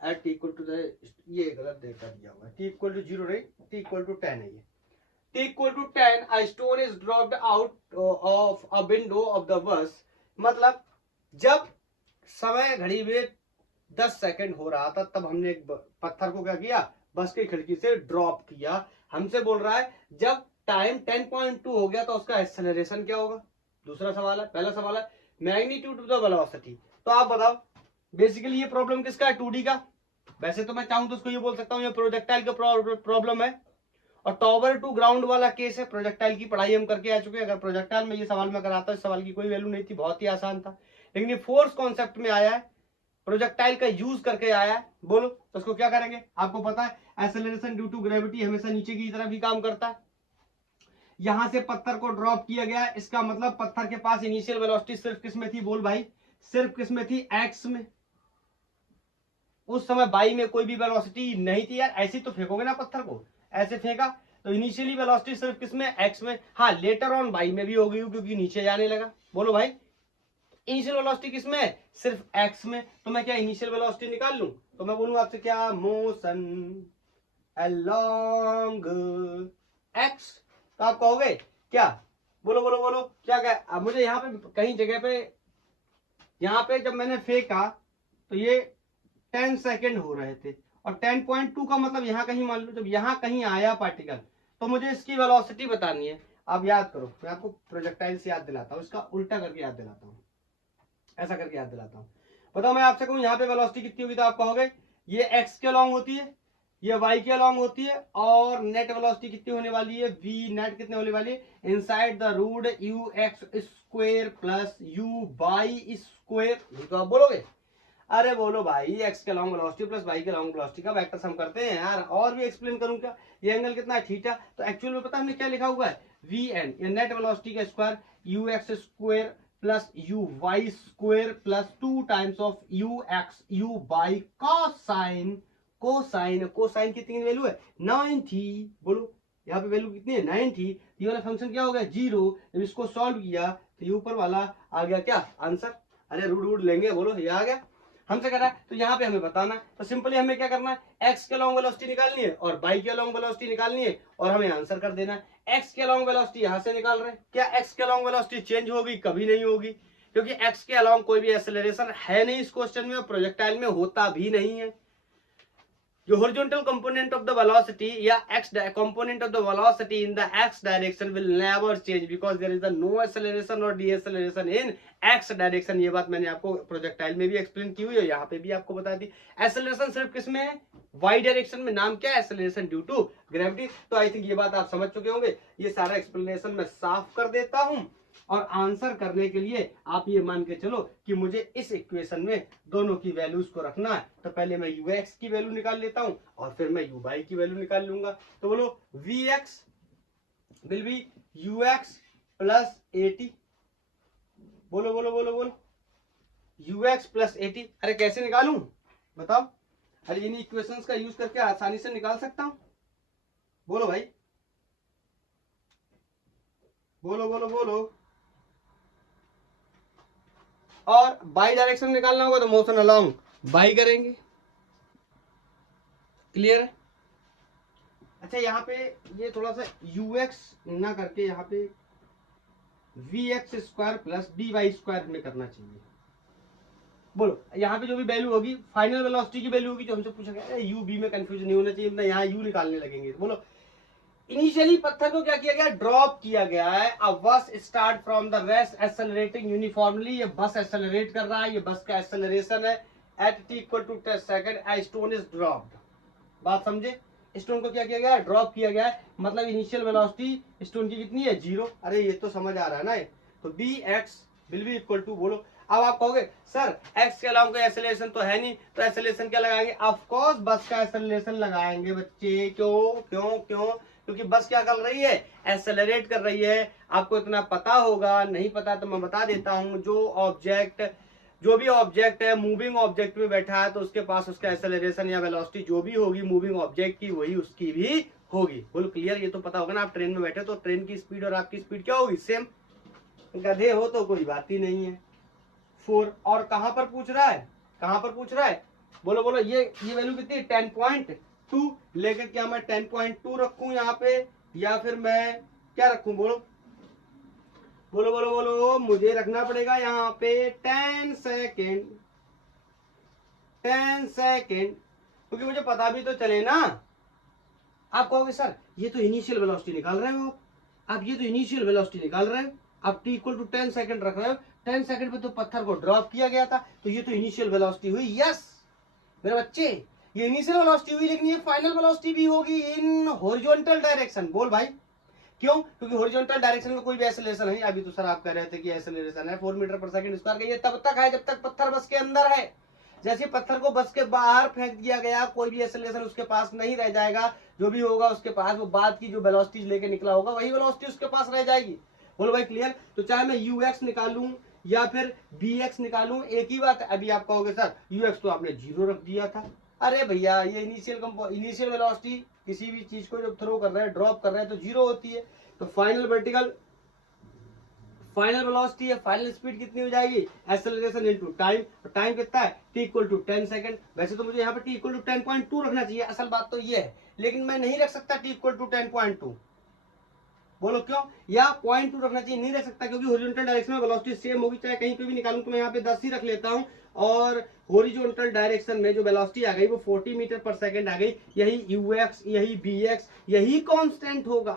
at t equal to the, ये गलत देखा दिया हुआ है, t equal to 0 नहीं, t इक्वल टू 10 है। ये t equal to 10 a stone is dropped out of a window of the bus। मतलब जब समय घड़ी में 10 सेकंड हो रहा था तब हमने एक पत्थर को क्या किया बस की खिड़की से ड्रॉप किया। हमसे बोल रहा है जब टाइम 10.2 हो गया तो उसका एक्सेलरेशन क्या होगा। दूसरा सवाल है। पहला सवाल है मैग्नीट्यूड ऑफ द वेलोसिटी। तो आप बताओ बेसिकली ये प्रॉब्लम किसका है 2D का। वैसे तो मैं चाहूं तो उसको ये बोल सकता हूं ये प्रोजेक्टाइल का प्रॉब्लम है और टॉवर टू ग्राउंड वाला केस है। प्रोजेक्टाइल की पढ़ाई हम करके आ चुके हैं। अगर प्रोजेक्टाइल में ये सवाल मैं कराता, इस सवाल की कोई वैल्यू नहीं थी, बहुत ही आसान था। लेकिन ये फोर्स कॉन्सेप्ट में आया है, प्रोजेक्टाइल का यूज करके आया है। बोलो तो उसको क्या करेंगे? आपको पता है एक्सेलरेशन ड्यू टू ग्रेविटी हमेशा नीचे की तरफ ही काम करता है। यहां से पत्थर को ड्रॉप किया गया, इसका मतलब पत्थर के पास इनिशियल वेलोसिटी सिर्फ किस में थी? बोल भाई, सिर्फ किस में थी? एक्स में। उस समय बाई में कोई भी वेलोसिटी नहीं थी यार। ऐसे तो फेंकोगे ना पत्थर को, ऐसे फेंका तो इनिशियली वेलोसिटी सिर्फ किस में? एक्स में। हाँ, लेटर ऑन बाई में भी हो गई क्योंकि नीचे जाने लगा। बोलो भाई, इनिशियल वेलोसिटी किस में है? सिर्फ एक्स में। तो मैं क्या इनिशियल वेलोसिटी निकाल लूं? तो मैं बोलूं आपसे क्या? Motion along x. तो आप कहोगे क्या? बोलो बोलो बोलो, क्या क्या? अब मुझे यहाँ पे कहीं जगह पे, यहाँ पे जब मैंने फेंका तो ये 10 सेकेंड हो रहे थे, और 10.2 का मतलब यहाँ कहीं मान लो जब यहाँ कहीं आया पार्टिकल, तो मुझे इसकी वेलोसिटी बतानी है। अब याद करो, मैं आपको प्रोजेक्टाइल से याद दिलाता हूँ, इसका उल्टा करके याद दिलाता हूँ, ऐसा करके याद दिलाता हूँ। बताओ, मैं आपसे कहूँ यहाँ पे वेलोसिटी कितनी होगी, तो आप कहोगे ये एक्स के अलॉन्ग होती है, ये वाई के अलॉन्ग होती है, और नेट वेलोसिटी कितनी होने वाली है? वी नेट कितने होने वाली है? Inside the root U X square plus U Y square. ये तो आप बोलोगे। अरे बोलो भाई, एक्स के लॉन्ग वेलोसिटी प्लस वाई के लॉन्ग वेलोसिटी का वेक्टर सम करते हैं यार। और भी एक्सप्लेन करूं क्या? ये एंगल कितना है? थीटा। तो एक्चुअल में पता है हमने क्या लिखा हुआ है? वी एन, ये नेट वेलोसिटी का square U X square plus U Y square plus 2 times of U X U Y cosine. Cosine, cosine कितनी वैल्यू है? 9 थी। बोलो यहाँ पे वैल्यू कितनी है? 9 थी। ये वाला फंक्शन क्या हो गया? 0। जब इसको सॉल्व किया तो ये ऊपर वाला आ गया क्या? आंसर। अरे रूट रूट लेंगे, बोलो ये आ गया। हमसे कह रहा है तो यहाँ पे हमें बताना है, तो सिंपली हमें क्या करना है? एक्स के लॉन्ग वेलोसिटी निकालनी है और बाई के लॉन्ग वेलोसिटी निकालनी है, और हमें आंसर कर देना है। एक्स के लॉन्ग वेलोसिटी यहाँ से निकाल रहे हैं। क्या एक्स के लॉन्ग वेलोसिटी चेंज होगी? कभी नहीं होगी, क्योंकि एक्स के अलॉन्ग कोई भी एक्सेलरेशन है नहीं इस क्वेश्चन में, प्रोजेक्टाइल में होता भी नहीं है। जो horizontal component of the velocity या x component of the velocity in the x direction will never change because there is a no acceleration or deceleration in x direction। ये बात मैंने आपको प्रोजेक्टाइल में भी एक्सप्लेन की हुई है, यहाँ पे भी आपको बता दी। एक्सेलरेशन सिर्फ किस में है? y डायरेक्शन में। नाम क्या है? Acceleration due to gravity. तो आई थिंक ये बात आप समझ चुके होंगे। ये सारा एक्सप्लेनेशन मैं साफ कर देता हूं, और आंसर करने के लिए आप ये मान के चलो कि मुझे इस इक्वेशन में दोनों की वैल्यूज को रखना है। तो पहले मैं यू एक्स की वैल्यू निकाल लेता हूं और फिर मैं यू बाई की वैल्यू निकाल लूंगा। तो बोलो V X will be U X plus 80। बोलो बोलो बोलो बोलो, यू एक्स प्लस 80। अरे कैसे निकालूं बताओ? अरे इन इक्वेशंस का यूज करके आसानी से निकाल सकता हूं। बोलो भाई, बोलो बोलो बोलो। और बाई डायरेक्शन निकालना होगा तो मोशन अलोंग बाई करेंगे। क्लियर है? अच्छा, यहाँ पे ये थोड़ा सा यू एक्स ना करके यहाँ पे V X square plus D Y square में करना चाहिए। बोलो यहाँ पे जो भी वैल्यू होगी फाइनल वेलोसिटी की वैल्यू होगी जो हमसे पूछा गया, यू बी में कंफ्यूजन नहीं होना चाहिए, ना यहाँ यू निकालने लगेंगे। बोलो इनिशियली पत्थर को क्या किया गया? ड्रॉप किया गया है। अब bus start from the rest accelerating uniformly. ये बस एक्सेलरेट कर रहा है, ये बस का एक्सेलरेशन है। At T equal to 10 second a stone is dropped. बात समझे? स्टोन को क्या किया गया? ड्रॉप किया गया है। मतलब इनिशियल वेलोसिटी स्टोन की कितनी है? 0। अरे ये तो समझ आ रहा है ना। तो V X will be equal to, बोलो अब आप कहोगे सर एक्स के अलावा कोई एक्सेलरेशन तो है नहीं, तो एक्सेलरेशन क्या लगाएंगे? ऑफ कोर्स बस का एक्सेलरेशन लगाएंगे बच्चे। क्यों क्यों क्यों? क्योंकि बस क्या कर रही है? एक्सेलरेट कर रही है। आपको इतना पता होगा, नहीं पता तो मैं बता देता हूं। जो भी ऑब्जेक्ट है मूविंग ऑब्जेक्ट में बैठा है, तो उसके पास उसका एक्सेलरेशन या वेलोसिटी जो भी होगी मूविंग ऑब्जेक्ट की, वही उसकी भी होगी। बोल क्लियर? ये तो पता होगा ना। आप ट्रेन में बैठे तो ट्रेन की स्पीड और आपकी स्पीड क्या होगी? सेम। गधे हो तो कोई बात ही नहीं है। 4। और कहां पर पूछ रहा है? कहां पर पूछ रहा है? बोलो बोलो, ये वैल्यू कितनी है? 10.2। लेकिन क्या मैं 10.2 रखूं यहाँ पे, या फिर मैं क्या रखूं? बोलो बोलो बोलो बोलो। मुझे रखना पड़ेगा यहाँ पे 10 सेकेंड। 10 सेकेंड, क्योंकि मुझे पता भी तो चले ना। आप कहोगे सर ये तो इनिशियल वेलोसिटी निकाल रहे हो आप ये तो इनिशियल वेलोसिटी निकाल रहे हो, आप टी इक्वल टू 10 सेकेंड रख रहे हो। 10 सेकेंड पे तो पत्थर को ड्रॉप किया गया था, तो ये तो इनिशियल वेलोसिटी हुई। यस मेरे बच्चे, ये इनिशियल वेलोसिटी हुई, लेकिन ये फाइनल वेलोसिटी भी होगी इन हॉरिजॉन्टल डायरेक्शन। बोल भाई क्यों? क्योंकि हॉरिजॉन्टल डायरेक्शन में कोई भी एक्सेलरेशन नहीं। अभी तो सर आप कह रहे थे कि एक्सेलरेशन है 4 मीटर पर सेकंड स्क्वायर का, ये तब तक है जब तक पत्थर बस के अंदर है। जैसे पत्थर को बस के बाहर फेंक दिया गया, कोई भी एक्सेलरेशन उसके पास नहीं रह जाएगा। जो भी होगा उसके पास वो बाद की जो वेलोसिटी लेके निकला होगा वही वेलोसिटी उसके पास रह जाएगी। बोलो भाई क्लियर? तो चाहे मैं ux निकालूं या फिर bx निकालूं, एक ही बात है। अभी आप कहोगे सर ux तो आपने 0 रख दिया था। अरे भैया ये इनिशियल वेलोसिटी किसी भी चीज को जब थ्रो कर रहे हैं, ड्रॉप कर रहे हैं तो 0 होती है। तो फाइनल वेलोसिटी है, फाइनल स्पीड कितनी हो जाएगी? Acceleration into time. टाइम कितना है? t equal to 10 second. वैसे तो मुझे यहाँ पे t इक्वल टू 10.2 रखना चाहिए, असल बात तो ये है, लेकिन मैं नहीं रख सकता t इक्वल टू 10.2। बोलो क्यों? या 0.2 रखना चाहिए, नहीं रख सकता क्योंकि हॉरिजॉन्टल डायरेक्शन में वेलोसिटी सेम होगी, चाहे कहीं पे भी निकालूं। तो मैं यहाँ पे 10 ही रख लेता हूँ, और हॉरिजॉन्टल डायरेक्शन में जो वेलोसिटी आ गई वो 40 मीटर पर सेकंड आ गई। यही ux, यही bx, यही कांस्टेंट होगा,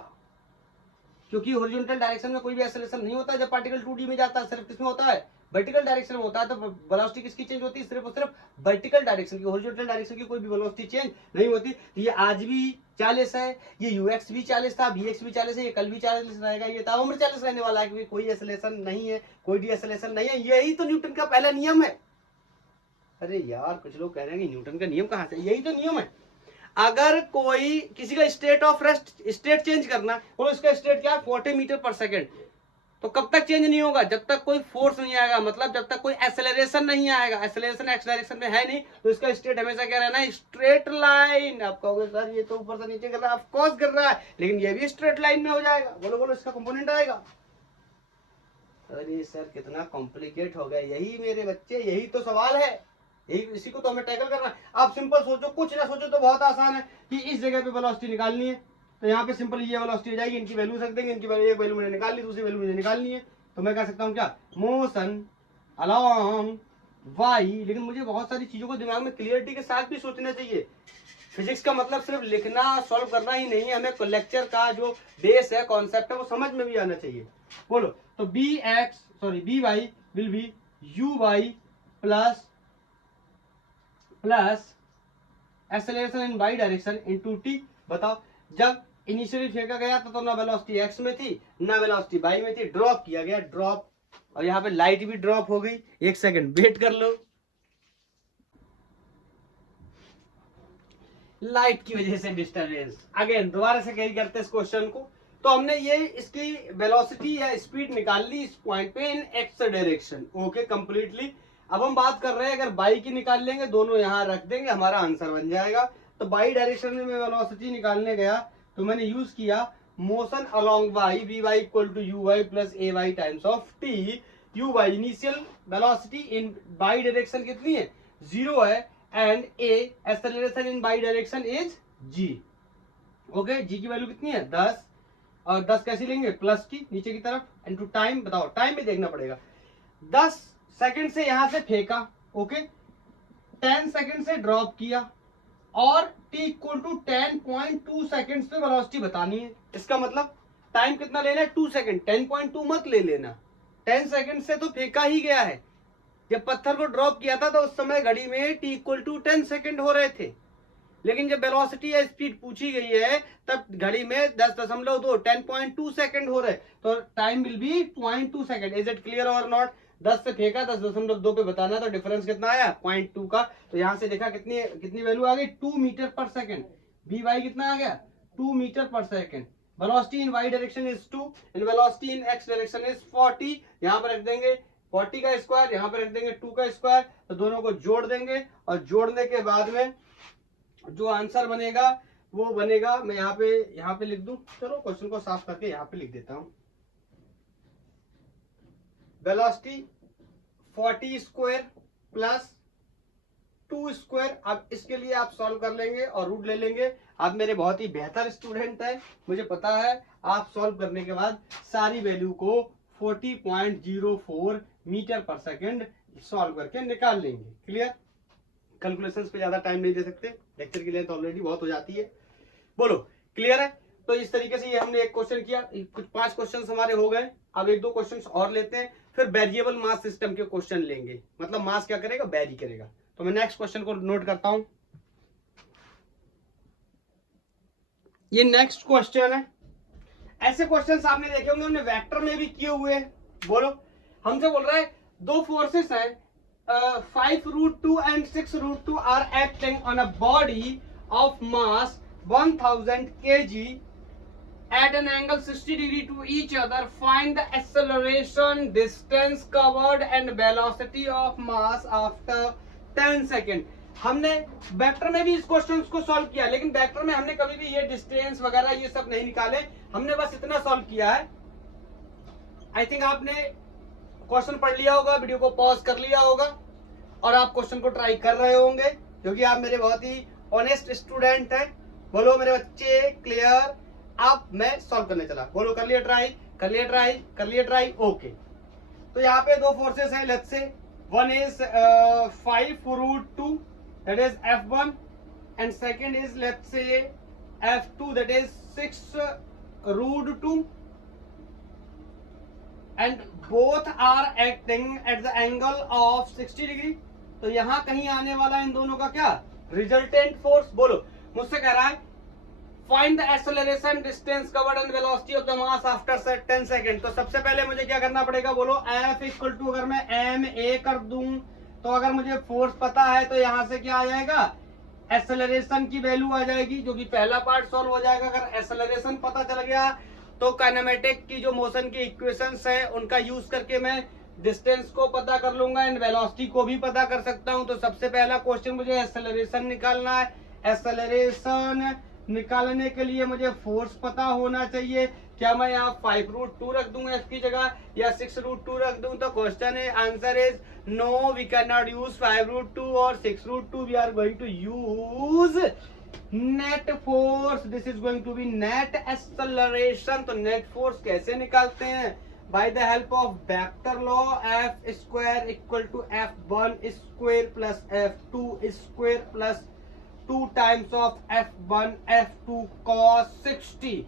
क्योंकि हॉरिजॉन्टल डायरेक्शन में कोई भी एक्सेलरेशन नहीं होता जब पार्टिकल 2D में जाता है, सिर्फ किसमें होता है? वर्टिकल डायरेक्शन में होता है। तो वेलोसिटी किसकी चेंज होती है? सिर्फ और सिर्फ वर्टिकल डायरेक्शन की। हॉरिजॉन्टल डायरेक्शन की कोई भी वेलोसिटी चेंज नहीं होती। तो ये आज भी 40 है, ये ux भी 40 था, bx भी 40 है, ये कल भी 40 रहेगा, ये ताउम्र 40 रहने वाला है, क्योंकि कोई एक्सेलरेशन नहीं है, कोई डी एक्सेलरेशन नहीं है। यही तो न्यूटन का पहला नियम है। अरे यार कुछ लोग कह रहे हैं कि न्यूटन का नियम कहाँ से? यही तो नियम है। अगर कोई किसी का state of rest, state change करना, और उसका स्टेट क्या है? 40 मीटर पर सेकंड, तो कब तक चेंज नहीं होगा? जब तक कोई फोर्स नहीं आएगा, मतलब जब तक कोई एक्सेलरेशन नहीं आएगा। एक्सेलरेशन एक्स डायरेक्शन में है नहीं, तो इसका स्टेट हमेशा क्या रहना है? Straight line. आप कहोगे सर ये तो ऊपर से नीचे कर रहा है, ऑफ कोर्स कर रहा है, लेकिन ये भी स्ट्रेट लाइन में हो जाएगा। बोलो बोलो इसका कंपोनेंट आएगा। अरे सर कितना कॉम्प्लिकेट हो गया। यही मेरे बच्चे, यही तो सवाल है, यही इसी को तो हमें टैकल करना है। आप सिंपल सोचो, कुछ ना सोचो तो बहुत आसान है कि इस जगह पे वेलोसिटी निकालनी है, तो यहाँ पे सिंपल ये वेलोसिटी हो जाएगी, इनकी वैल्यू रख देंगे, इनकी वैल्यू, एक वैल्यू मैंने निकाल ली, दूसरी वैल्यू मुझे निकालनी है, तो मैं कह सकता हूँ क्या? Motion along Y. लेकिन मुझे बहुत सारी चीजों को दिमाग में क्लियरिटी के साथ भी सोचना चाहिए। फिजिक्स का मतलब सिर्फ लिखना, सॉल्व करना ही नहीं है, हमें लेक्चर का जो बेस है, कॉन्सेप्ट है, वो समझ में भी आना चाहिए। बोलो तो V Y will be U Y plus acceleration in Y direction into T. बताओ जब इनिशियली फेंका गया तो ना वेलोसिटी एक्स में थी ना वेलोसिटी वाई में थी, ड्रॉप किया गया, ड्रॉप, और यहाँ पे लाइट भी ड्रॉप हो गई। एक सेकंड वेट कर लो, लाइट की वजह से डिस्टरबेंस। अगेन दोबारा से कैरी करते हैं इस क्वेश्चन को। तो हमने ये इसकी वेलोसिटी या स्पीड निकाल ली इस पॉइंट पे इन एक्स डायरेक्शन। Okay completely. अब हम बात कर रहे हैं अगर बाई की निकाल लेंगे, दोनों यहां रख देंगे, हमारा आंसर बन जाएगा। तो बाई डायरेक्शन में मैं वेलोसिटी निकालने गया तो मैंने यूज किया motion along Y, V Y equal to U Y plus A Y times of T. U Y initial velocity in Y direction कितनी है? 0 है, and A acceleration in Y direction is g। Okay g की value कितनी है? 10, और 10 कैसे लेंगे? Plus की नीचे की तरफ, इनटू टाइम। बताओ टाइम भी देखना पड़ेगा। 10 सेकंड से यहां से फेंका, ओके, 10 सेकंड से ड्रॉप किया, और t इक्वल टू 10.2 सेकंड्स पे वेलोसिटी बतानी है। इसका मतलब टाइम कितना लेना है? 2 सेकंड। 10.2 मत ले लेना, 10 सेकंड से तो फेंका ही गया है। जब पत्थर को ड्रॉप किया था तो उस समय घड़ी में t इक्वल टू 10 सेकंड हो रहे थे, लेकिन जब वेलोसिटी या स्पीड पूछी गई है तब घड़ी में 10.2 10.2 सेकंड हो रहे, तो time will be 0.2 second. Is it clear और नॉट? 10 से फेंका, 10.2 पे बताना, तो डिफरेंस कितना आया? 0.2 का। तो यहां से देखा कितनी वैल्यू आ गई? 2 मीटर पर सेकंड। बी वाई कितना आ गया? 2 मीटर पर second. Velocity in Y direction is 2, in velocity in X direction is 40। यहां पर रख देंगे 40 का स्क्वायर, यहां पर रख देंगे 2 का स्क्वायर, तो दोनों को जोड़ देंगे, और जोड़ने के बाद में जो आंसर बनेगा वो बनेगा, मैं यहाँ पे लिख दूं। चलो क्वेश्चन को साफ करके यहाँ पे लिख देता हूं। Velocity 40 square plus 2 square. अब इसके लिए आप सॉल्व कर लेंगे और रूट ले लेंगे। आप मेरे बहुत ही बेहतर स्टूडेंट हैं, मुझे पता है। आप सॉल्व करने के बाद सारी वैल्यू को 40.04 मीटर पर सेकंड सॉल्व करके निकाल लेंगे। क्लियर? कैलकुलेशंस पे ज्यादा टाइम नहीं दे सकते, लेक्चर की लेंथ ऑलरेडी बहुत हो जाती है। बोलो क्लियर है? तो इस तरीके से ये हमने एक क्वेश्चन किया, कुछ 5 क्वेश्चन हमारे हो गए। अब 1-2 क्वेश्चन और लेते हैं, फिर वेरिएबल मास सिस्टम के क्वेश्चन लेंगे। मतलब मास क्या करेगा? वेरी करेगा। तो मैं नेक्स्ट क्वेश्चन को नोट करता हूं। ये नेक्स्ट क्वेश्चन है। ऐसे क्वेश्चन आपने देखे होंगे, हमने वेक्टर में भी किए हुए हैं। बोलो, हमसे बोल रहा है दो फोर्सेस हैं, 5√2 and 6√2 are acting on a body of mass 1000 kg at an angle 60 degree to each other. Find the acceleration, distance covered and velocity of mass after 10 second. हमने वेक्टर में भी इस क्वेश्चन को सॉल्व किया, लेकिन vector में हमने कभी भी ये डिस्टेंस वगैरह ये सब नहीं निकाले, हमने बस इतना सॉल्व किया है। आई थिंक आपने क्वेश्चन पढ़ लिया होगा, वीडियो को पॉज कर लिया होगा और आप क्वेश्चन को ट्राई कर रहे होंगे, क्योंकि आप मेरे बहुत ही ऑनेस्ट स्टूडेंट हैं। बोलो मेरे बच्चे, क्लियर? आप मैं सॉल्व करने चला। बोलो, कर लिया ट्राई, कर लिया ट्राई, कर लिया ट्राई। ओके, तो यहाँ पे दो फोर्सेस हैं, let's say one is 5√2 that is F1 and second is let's say F2 that is 6√2 and both are acting at the angle of 60 degree. तो यहां कहीं आने वाला इन दोनों का क्या रिजल्टेंट फोर्स। बोलो, मुझसे कह रहा है find the acceleration, distance covered and velocity of the mass after 10 second. तो सबसे पहले मुझे क्या करना पड़ेगा? बोलो, F इक्वल टू अगर मैं ma कर दूं, तो अगर मुझे फोर्स पता है तो यहां से क्या आ जाएगा? एक्सेलरेशन की वैल्यू आ जाएगी, जो कि पहला पार्ट सॉल्व हो जाएगा। अगर एक्सेलरेशन पता चल गया तो काइनेमेटिक की जो मोशन की इक्वेशंस है उनका यूज करके मैं डिस्टेंस को पता कर लूंगा एंड वेलोसिटी को भी पता कर सकता हूं। तो सबसे पहला क्वेश्चन मुझे एक्सेलरेशन निकालना है। एक्सेलरेशन निकालने के लिए मुझे फोर्स पता होना चाहिए। क्या मैं यहाँ 5√2 रख दूं एफ की जगह या 6√2 रख दूं? तो क्वेश्चन है, answer is no, we can not use 5√2 और 6√2। We are going to use net force. This is going to be net acceleration. तो नेट फोर्स कैसे निकालते हैं? By the help of vector law, F square equal to F1 square plus F2 square plus 2 times of F1 F2 cos 60।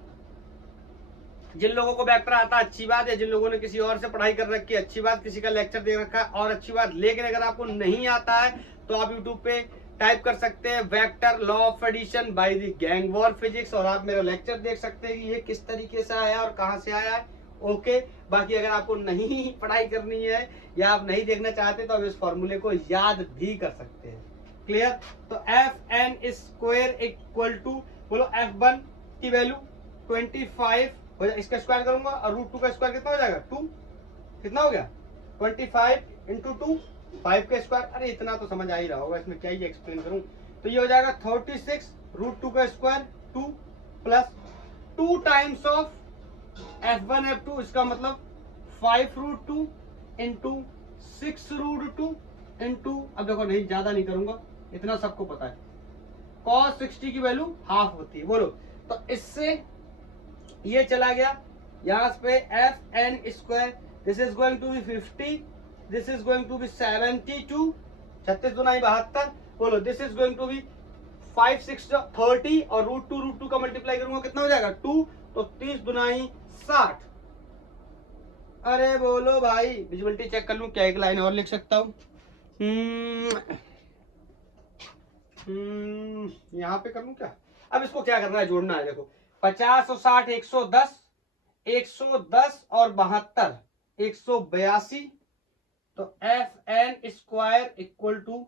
जिन लोगों को vector आता अच्छी बात है, जिन लोगों ने किसी और से पढ़ाई कर रखी है अच्छी बात, किसी का लेक्चर दे रखा है और अच्छी बात। लेकिन अगर आपको नहीं आता है तो आप YouTube पे टाइप कर सकते हैं vector law of addition by the Gangwar physics और आप मेरा लेक्चर देख सकते हैं कि ये किस तरीके से आया और कहां से आया है। ओके, बाकी अगर आपको नहीं पढ़ाई करनी है या आप नहीं देखना चाहते तो आप इस फॉर्मूले को याद भी कर सकते हैं। क्लियर? तो Fn स्क्वायर इक्वल टू, बोलो F1 की वैल्यू 25 हो जाए, इसका स्क्वायर करूंगा और √2 का स्क्वायर कितना हो जाएगा? 2। कितना हो गया? 25 इंटू 2, 5 का स्क्वायर। अरे इतना तो समझ आ ही रहा होगा, इसमें क्या ही एक्सप्लेन करूं। तो ये हो जाएगा 36 √2 का square 2 plus 2 times of F1 F2, इसका मतलब 5√2 इंटू 6√2 इंटू, अब देखो नहीं ज्यादा नहीं करूंगा, इतना सबको पता है, cos 60 की वैल्यू हाफ होती है। बोलो, तो इससे ये चला गया यहां पे Fn square, this is going to be 50, this is going to be 72, 36 दूनी 72। बोलो, this is going to be 5 6 30 और √2 का मल्टीप्लाई करूंगा कितना हो जाएगा? 2। तो 30 दूनी 60। अरे बोलो भाई, विजिबिलिटी चेक कर लूं क्या, एक लाइन और लिख सकता हूं? यहां पे कर लूं क्या? अब इसको क्या करना है? जोड़ना है। देखो 50 और 60 110, 110 और 72 182। तो Fn square equal to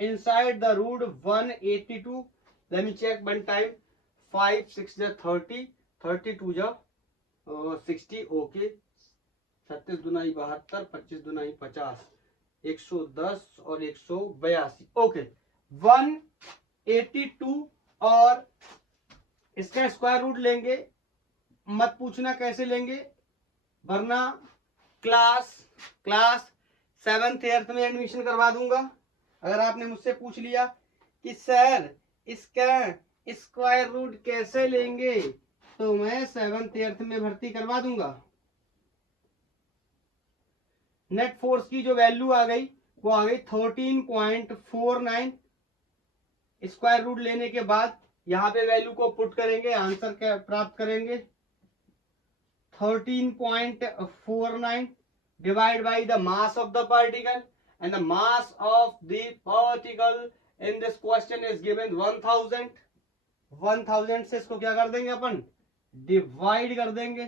inside the root 182। Let me check one time. 5 6 30, 32 60। Okay, 36 दूनी 72, 25 दूनी 50, 110 और 182। ओके, 182 और इसका स्क्वायर रूट लेंगे। मत पूछना कैसे लेंगे, वरना क्लास 7th 8th में एडमिशन करवा दूंगा। अगर आपने मुझसे पूछ लिया कि सर इसका स्क्वायर रूट कैसे लेंगे, तो मैं 7th 8th में भर्ती करवा दूंगा। नेट फोर्स की जो वैल्यू आ गई वो आ गई 13.49। स्क्वायर रूट लेने के बाद यहां पे वैल्यू को पुट करेंगे, आंसर क्या प्राप्त करेंगे? 13.49 divide by the mass of the particle, and the mass of the particle in this question is given 1000 1000 से इसको क्या कर देंगे अपन, डिवाइड कर देंगे।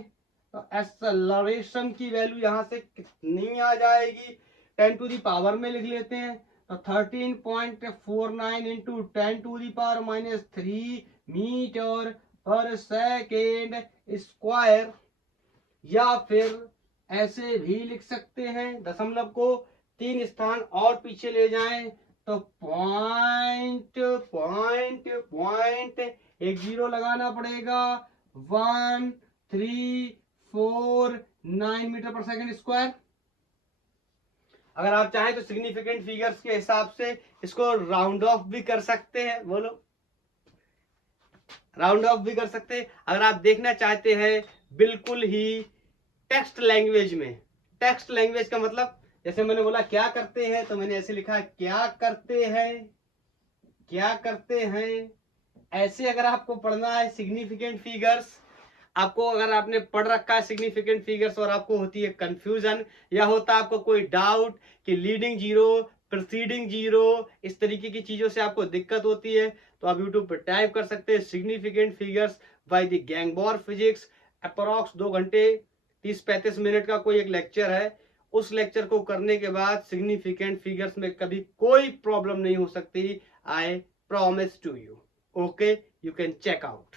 तो एक्सेलरेशन की वैल्यू यहां से कितनी आ जाएगी, 10 टू दी पावर में लिख लेते हैं। तो 13.49 into 10 to the power -3 meter पर सेकेंड स्क्वायर, या फिर ऐसे भी लिख सकते हैं, दशमलव को 3 स्थान और पीछे ले जाएं तो पॉइंट पॉइंट पॉइंट एक जीरो लगाना पड़ेगा, 1349 मीटर पर सेकेंड स्क्वायर। अगर आप चाहें तो सिग्निफिकेंट फिगर्स के हिसाब से इसको राउंड ऑफ भी कर सकते हैं, बोलो राउंड ऑफ भी कर सकते हैं। अगर आप देखना चाहते हैं बिल्कुल ही टेक्स्ट लैंग्वेज में, टेक्स्ट लैंग्वेज का मतलब जैसे मैंने बोला क्या करते हैं, तो मैंने ऐसे लिखा क्या करते हैं, क्या करते हैं। ऐसे अगर आपको पढ़ना है सिग्निफिकेंट फिगर्स, आपको अगर आपने पढ़ रखा है सिग्निफिकेंट फिगर्स और आपको होती है कंफ्यूजन, या होता है आपको कोई डाउट कि लीडिंग जीरो प्रीसीडिंग जीरो, इस तरीके की चीजों से आपको दिक्कत होती है, तो आप यूट्यूब पर टाइप कर सकते हैं सिग्निफिकेंट फिगर्स बाय द गैंगबॉर फिजिक्स। अप्रॉक्स 2 घंटे 30-35 मिनट का कोई एक लेक्चर है, उस लेक्चर को करने के बाद सिग्निफिकेंट फिगर्स में कभी कोई प्रॉब्लम नहीं हो सकती, I promise to you. Okay, you can check out.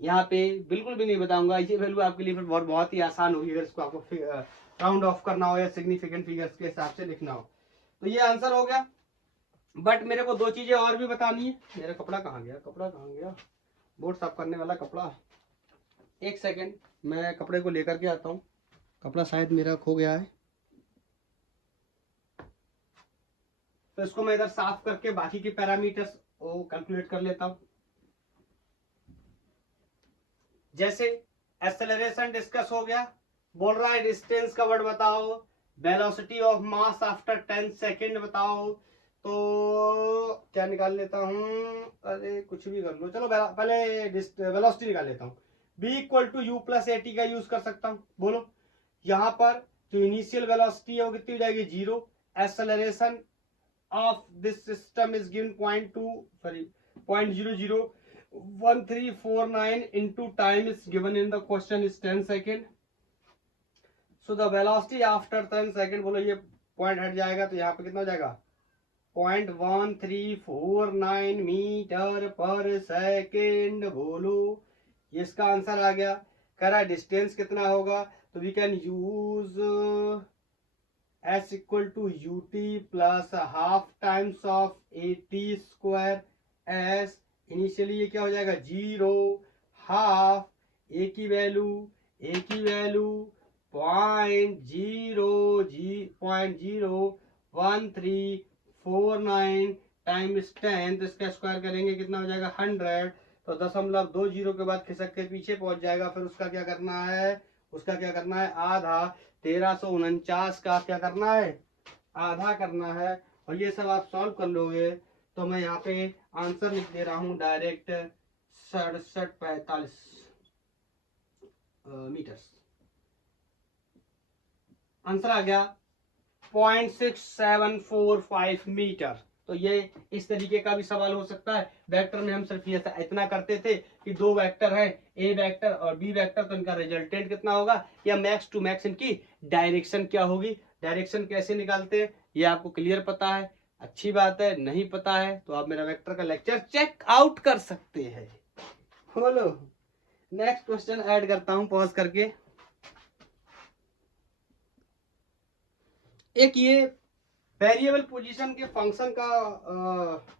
यहाँ पे बिल्कुल भी नहीं बताऊंगा, ये वैल्यू आपके लिए फिर बहुत ही आसान होगी अगर इसको आपको राउंड ऑफ करना हो या सिग्निफिकेंट फिगर्स के हिसाब से लिखना हो। तो ये आंसर हो गया, बट मेरे को 2 चीजें और भी बतानी है। मेरा कपड़ा कहाँ गया, कपड़ा कहाँ गया, बोर्ड साफ करने वाला कपड़ा। एक सेकेंड, मैं कपड़े को लेकर के आता हूँ, कपड़ा शायद मेरा खो गया है। तो इसको मैं इधर साफ करके बाकी के पैरामीटर्स को कैलकुलेट कर लेता हूँ। जैसे एक्सेलरेशन डिस्कस हो गया, बोल रहा है डिस्टेंस का वर्ड बताओ, velocity of mass after 10 second बताओ। तो क्या निकाल लेता हूं, अरे कुछ भी कर लो, चलो पहले वेलोसिटी निकाल लेता हूं। b equal to you plus A T का यूज कर सकता हूं। बोलो यहां पर जो इनिशियल वेलोसिटी है वो कितनी हो जाएगी, 0। Acceleration of this system is given 0.001349 into time is given in the question is 10 second. So the velocity after 10 second, बोलो ये पॉइंट हट जाएगा तो यहाँ पे कितना हो जाएगा, 0.1349 मीटर पर सेकेंड। बोलो ये इसका आंसर आ गया। कह रहा है डिस्टेंस कितना होगा, तो we can use s equal to U T plus half times of A T square S. Initially ये क्या हो जाएगा, 0 हाफ ए की वैल्यू 0.01349 टाइम्स 10, तो इसका स्क्वायर करेंगे कितना हो जाएगा, 100। तो 0.20 के बाद खिसक के पीछे पहुंच जाएगा। फिर उसका क्या करना है, उसका क्या करना है, आधा 1349 का क्या करना है, आधा करना है। और ये सब आप सॉल्व कर लोगे तो मैं यहाँ पे आंसर लिख दे रहा हूं डायरेक्ट 6745 मीटर्स। आंसर आ गया 0.6745 मीटर। तो ये इस तरीके का भी सवाल हो सकता है। वेक्टर में हम सिर्फ ये इतना करते थे कि 2 वेक्टर है, ए वेक्टर और बी वेक्टर, तो इनका रिजल्टेंट कितना होगा या मैक्स टू मैक्स इनकी डायरेक्शन क्या होगी। डायरेक्शन कैसे निकालते हैं ये आपको क्लियर पता है, अच्छी बात है। नहीं पता है तो आप मेरा वेक्टर का लेक्चर चेक आउट कर सकते हैं। बोलो नेक्स्ट क्वेश्चन ऐड करता हूं पॉज करके। एक ये वेरिएबल पोजीशन के फंक्शन का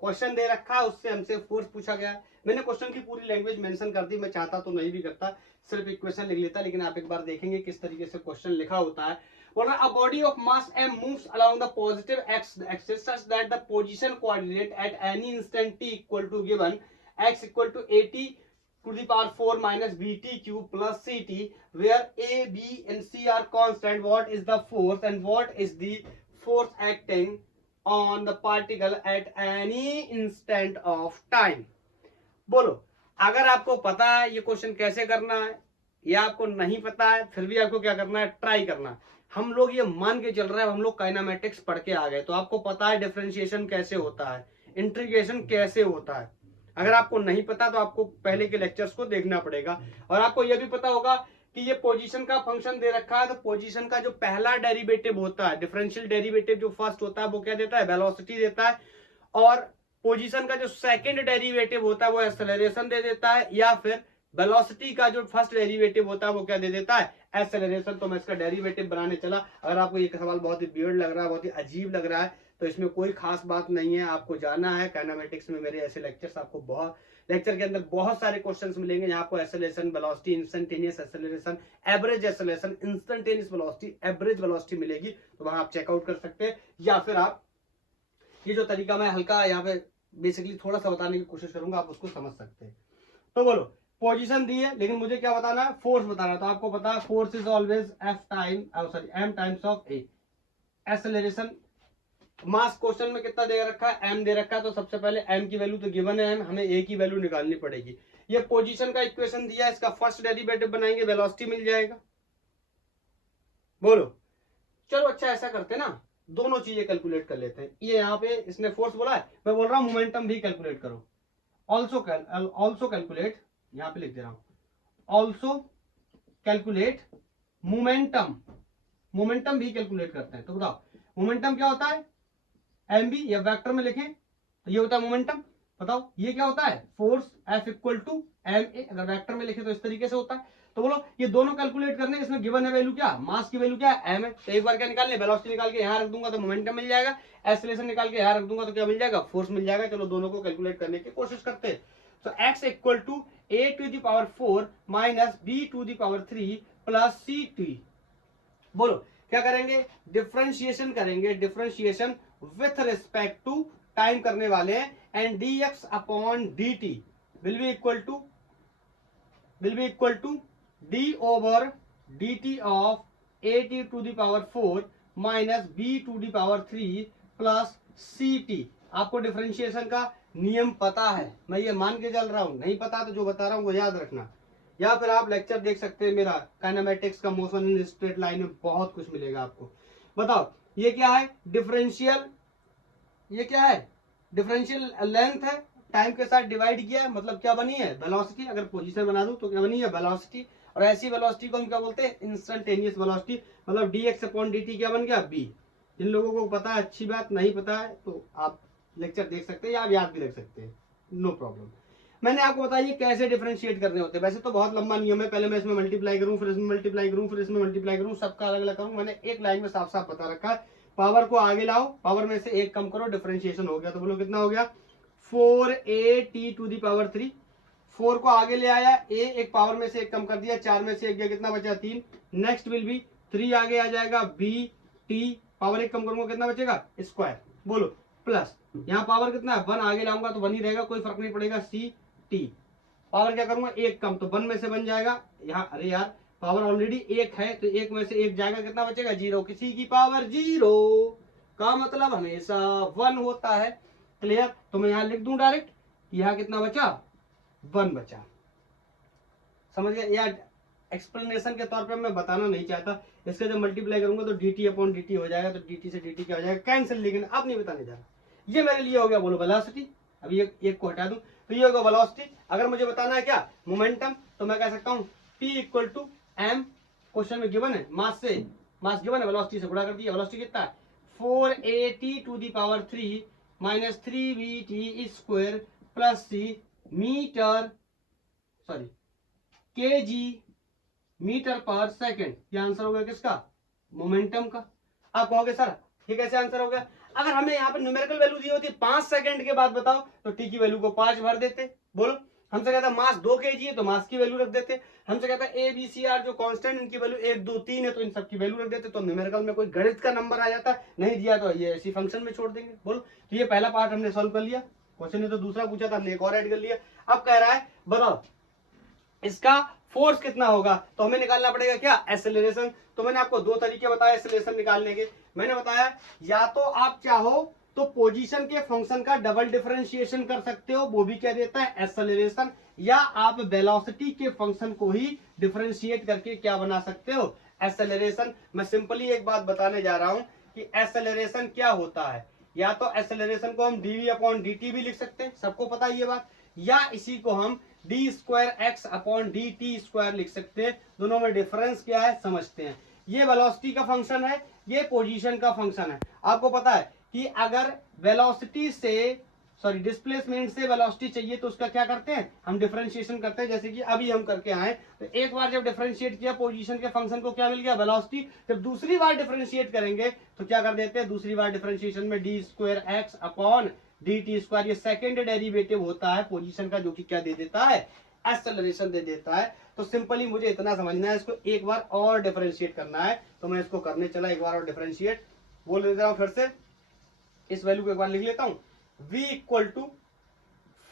क्वेश्चन दे रखा है, उससे हमसे फोर्स पूछा गया है। मैंने क्वेश्चन की पूरी लैंग्वेज मेंशन कर दी, मैं चाहता तो नहीं भी करता, सिर्फ इक्वेशन लिख लेता, लेकिन आप एक बार देखेंगे किस तरीके से क्वेश्चन लिखा होता है। बोल रहा है a body of mass m moves along the positive axis such that the position coordinate at any instant t equal to given x equal to at to the power 4 minus bt cube plus ct, where a, b and c are constant. What is the force and what is the force acting on the particle at any instant of time? बोलो अगर आपको पता है ये question कैसे करना है या आपको नहीं पता है, फिर भी आपको क्या करना है, ट्राई करना है। हम लोग ये मान के चल रहे हैं, हम लोग काइनेमेटिक्स पढ़ के आ गए, तो आपको पता है डिफरेंशिएशन कैसे होता है, इंटीग्रेशन कैसे होता है। अगर आपको नहीं पता तो आपको पहले के लेक्चर्स को देखना पड़ेगा। और आपको यह भी पता होगा कि ये पोजीशन का फंक्शन दे रखा है, तो पोजीशन का जो पहला डेरिवेटिव होता है, डिफरेंशियल डेरिवेटिव जो फर्स्ट होता है वो क्या देता है, वेलोसिटी देता है। और पोजीशन का जो सेकंड डेरिवेटिव होता है वो एक्सेलरेशन दे देता है, या फिर वेलोसिटी का जो फर्स्ट डेरिवेटिव होता है वो क्या दे देता है, एक्सेलरेशन। तो मैं इसका डेरिवेटिव बनाने चला। अगर आपको ये सवाल बहुत ही वियर्ड लग रहा है, बहुत ही अजीब लग रहा है, तो इसमें कोई खास बात नहीं है। आपको जाना है काइनेमेटिक्स में मेरे ऐसे लेक्चर्स, आपको बहुत लेक्चर के अंदर बहुत सारे क्वेश्चंस मिलेंगे जहां आपको acceleration, velocity, instantaneous acceleration, average acceleration, instantaneous velocity, average velocity मिलेगी। तो वहां आप चेकआउट कर सकते हैं, या फिर आप ये जो तरीका मैं हल्का यहाँ पे बेसिकली थोड़ा सा बताने की कोशिश करूंगा, आप उसको समझ सकते हैं। तो बोलो, पोजीशन दी है लेकिन मुझे क्या बताना है, फोर्स बताना है। तो आपको पता है force is always m times of A. Acceleration, mass question में कितना दे रखा है, m दे रखा है, तो सबसे पहले m की वैल्यू तो गिवन है m, हमें a की वैल्यू निकालनी पड़ेगी। ये पोजीशन का इक्वेशन दिया है, इसका फर्स्ट डेरिवेटिव बनाएंगे, वेलोसिटी मिल जाएगा। बोलो, चलो अच्छा ऐसा करते हैं ना, दोनों चीजें कैलकुलेट कर लेते हैं। ये यहाँ पे इसने फोर्स बोला है, मैं बोल रहा हूं मोमेंटम भी कैलकुलेट करो। ऑल्सो कैलकुलेट, यहाँ पे लिख दे रहा हूं, ऑल्सो कैलकुलेट मोमेंटम। मोमेंटम भी कैलकुलेट करते हैं। तो बताओ मोमेंटम क्या होता है, एम बी, या वेक्टर में लिखें तो ये होता है मोमेंटम। बताओ ये क्या होता है, force F equal to M A. अगर वेक्टर में लिखे तो इस तरीके से होता है। तो बोलो ये दोनों कैलकुलेट करने, इसमें गिवन है वैल्यू क्या, मास की वैल्यू क्या है, एम है। तो एक बार क्या निकालने, वेलोसिटी निकाल के यहाँ रख दूंगा तो मोमेंटम मिल जाएगा, एक्सेलरेशन निकाल के यहाँ रख दूंगा तो क्या मिल जाएगा, फोर्स मिल जाएगा। चलो दोनों को कैलकुलेट करने की कोशिश करते हैं। तो x equal to a to the power 4 minus b to the power 3 plus C T. बोलो क्या करेंगे, डिफरेंशिएशन करेंगे, differentiation with respect to time करने वाले हैं, and dx upon dt will be equal to d over dt of at to the power 4 minus b to the power 3 plus ct। आपको differentiation का नियम पता है, मैं ये मान के चल रहा हूं, नहीं पता तो जो बता रहा हूं वो याद रखना। या फिर आप लेक्चर देख सकते हैं मेरा, काइनेमेटिक्स का, मोशन इन स्ट्रेट लाइन में बहुत कुछ मिलेगा आपको। बताओ ये क्या है, डिफरेंशियल, ये क्या है, डिफरेंशियल लेंथ है, टाइम के साथ डिवाइड किया है, मतलब क्या बनी है, वेलोसिटी। अगर पोजीशन बना दूं तो क्या बनी है, वेलोसिटी। और ऐसी वेलोसिटी को हम क्या बोलते हैं, इंस्टेंटेनियस वेलोसिटी। मतलब dx अपॉन dt क्या बन गया, b। जिन लोगों को पता है अच्छी बात, नहीं पता है तो आप लेक्चर देख सकते हैं या आप याद भी रख सकते हैं, नो प्रॉब्लम। मैंने आपको बताया कैसे डिफरेंशिएट करने होते हैं। वैसे तो बहुत लंबा नियम है, पहले मैं इसमें मल्टीप्लाई करूं, फिर इसमें मल्टीप्लाई करूं, फिर इसमें मल्टीप्लाई करूं, सबका अलग अलग करूं। मैंने एक लाइन में साफ साफ बता रखा है, पावर को आगे लाओ, पावर में से एक कम करो, डिफरेंशिएशन हो गया। तो बोलो कितना हो गया, 4at टू दी पावर 3। 4 को आगे ले आया, a एक पावर में से एक कम कर दिया, 4 में से एक गया, कितना बचा, 3। नेक्स्ट विल बी 3 आगे आ जाएगा, b t पावर एक कम करूंगा कितना बचेगा, स्क्वायर। बोलो प्लस, यहाँ पावर कितना है, 1 आगे लाऊंगा तो 1 ही रहेगा, कोई फर्क नहीं पड़ेगा, सी टी। पावर क्या करूंगा, एक कम, तो 1 में से बन जाएगा यहाँ, अरे यार पावर ऑलरेडी एक है तो एक में से एक जाएगा, कितना बचेगा, 0। किसी की पावर 0 का मतलब हमेशा 1 होता है। क्लियर। तो मैं यहाँ लिख दूं डायरेक्ट, यहाँ कितना बचा, 1 बचा। समझ गया। यार एक्सप्लेनेशन के तौर पे मैं बताना नहीं चाहता, इसका जब मल्टीप्लाई करूंगा तो dt अपॉन dt हो जाएगा, तो dt से dt क्या हो जाएगा, कैंसिल। लेकिन अब नहीं बताने जा रहा, ये मेरे लिए हो गया, बोलो वेलोसिटी। अभी एक को हटा दूं तो ये होगा वेलोसिटी। अगर मुझे बताना है क्या, मोमेंटम, तो मैं कह सकता हूं p equal to m, question में गिवन है, मास से, मास गिवन है, वेलोसिटी से गुणा कर दिया। वेलोसिटी कितना है, 4at to the power 3 minus 3vt square plus c meter, sorry kg meter पर सेकंड। ये आंसर हो गया किसका, मोमेंटम का। आप कहोगे सर ये कैसे आंसर हो गया, अगर हमें यहाँ पे न्यूमेरिकल वैल्यू दी होती 5 सेकंड के बाद बताओ तो टी की वैल्यू को 5 भर देते। बोलो, हमसे कहता मास 2 kg है तो मास की वैल्यू रख देते। हमसे कहता ए बी सी आर जो कांस्टेंट इनकी वैल्यू 1 2 3 है तो इन सब की वैल्यू रख देते, तो न्यूमेरिकल में कोई गणित का नंबर आ जाता। नहीं दिया तो ये ऐसी फंक्शन में छोड़ देंगे। बोलो, तो ये पहला पार्ट हमने सॉल्व कर लिया। क्वेश्चन ने तो दूसरा पूछा था, हमने एक और ऐड कर लिया। अब कह रहा है बताओ इसका फोर्स कितना होगा, तो हमें निकालना पड़ेगा क्या, एक्सेलरेशन। तो मैंने आपको 2 तरीके बताए एक्सेलरेशन निकालने के। मैंने बताया या तो आप चाहो तो पोजीशन के फंक्शन का डबल डिफरेंशिएशन कर सकते हो, वो भी क्या देता है, एक्सेलरेशन। या आप वेलोसिटी के फंक्शन को ही डिफरेंशिएट करके क्या बना सकते हो, एक्सेलरेशन। मैं सिंपली एक बात बताने जा रहा हूं कि एक्सेलरेशन क्या होता है। या तो एक्सेलरेशन को हम dv अपॉन dt भी लिख सकते हैं, सबको पता है ये बात। या इसी को हम D square x upon D T square लिख सकते हैं। दोनों में डिफरेंस क्या है समझते हैं। ये वेलोसिटी का फंक्शन है, ये पोजीशन का फंक्शन है। आपको पता है कि अगर वेलोसिटी से डिस्प्लेसमेंट से वेलोसिटी चाहिए तो उसका क्या करते हैं, हम डिफरेंशिएशन करते हैं। जैसे कि अभी हम करके आए तो एक बार जब डिफरेंशिएट किया पोजीशन के फंक्शन को क्या मिल गया, वेलोसिटी। जब दूसरी बार डिफरेंशिएट करेंगे तो क्या कर देते हैं, दूसरी बार डिफरेंशिएशन में D square x upon D T square, ये सेकेंड डेरिवेटिव होता है पोजीशन का, जो कि क्या दे देता है, एक्सेलरेशन दे देता है। तो सिंपली मुझे इतना समझना है, इसको एक बार और डिफरेंशिएट करना है। तो मैं इसको करने चला एक बार और डिफरेंशिएट, बोल देता हूं फिर से, इस वैल्यू को एक बार लिख लेता हूं। v equal to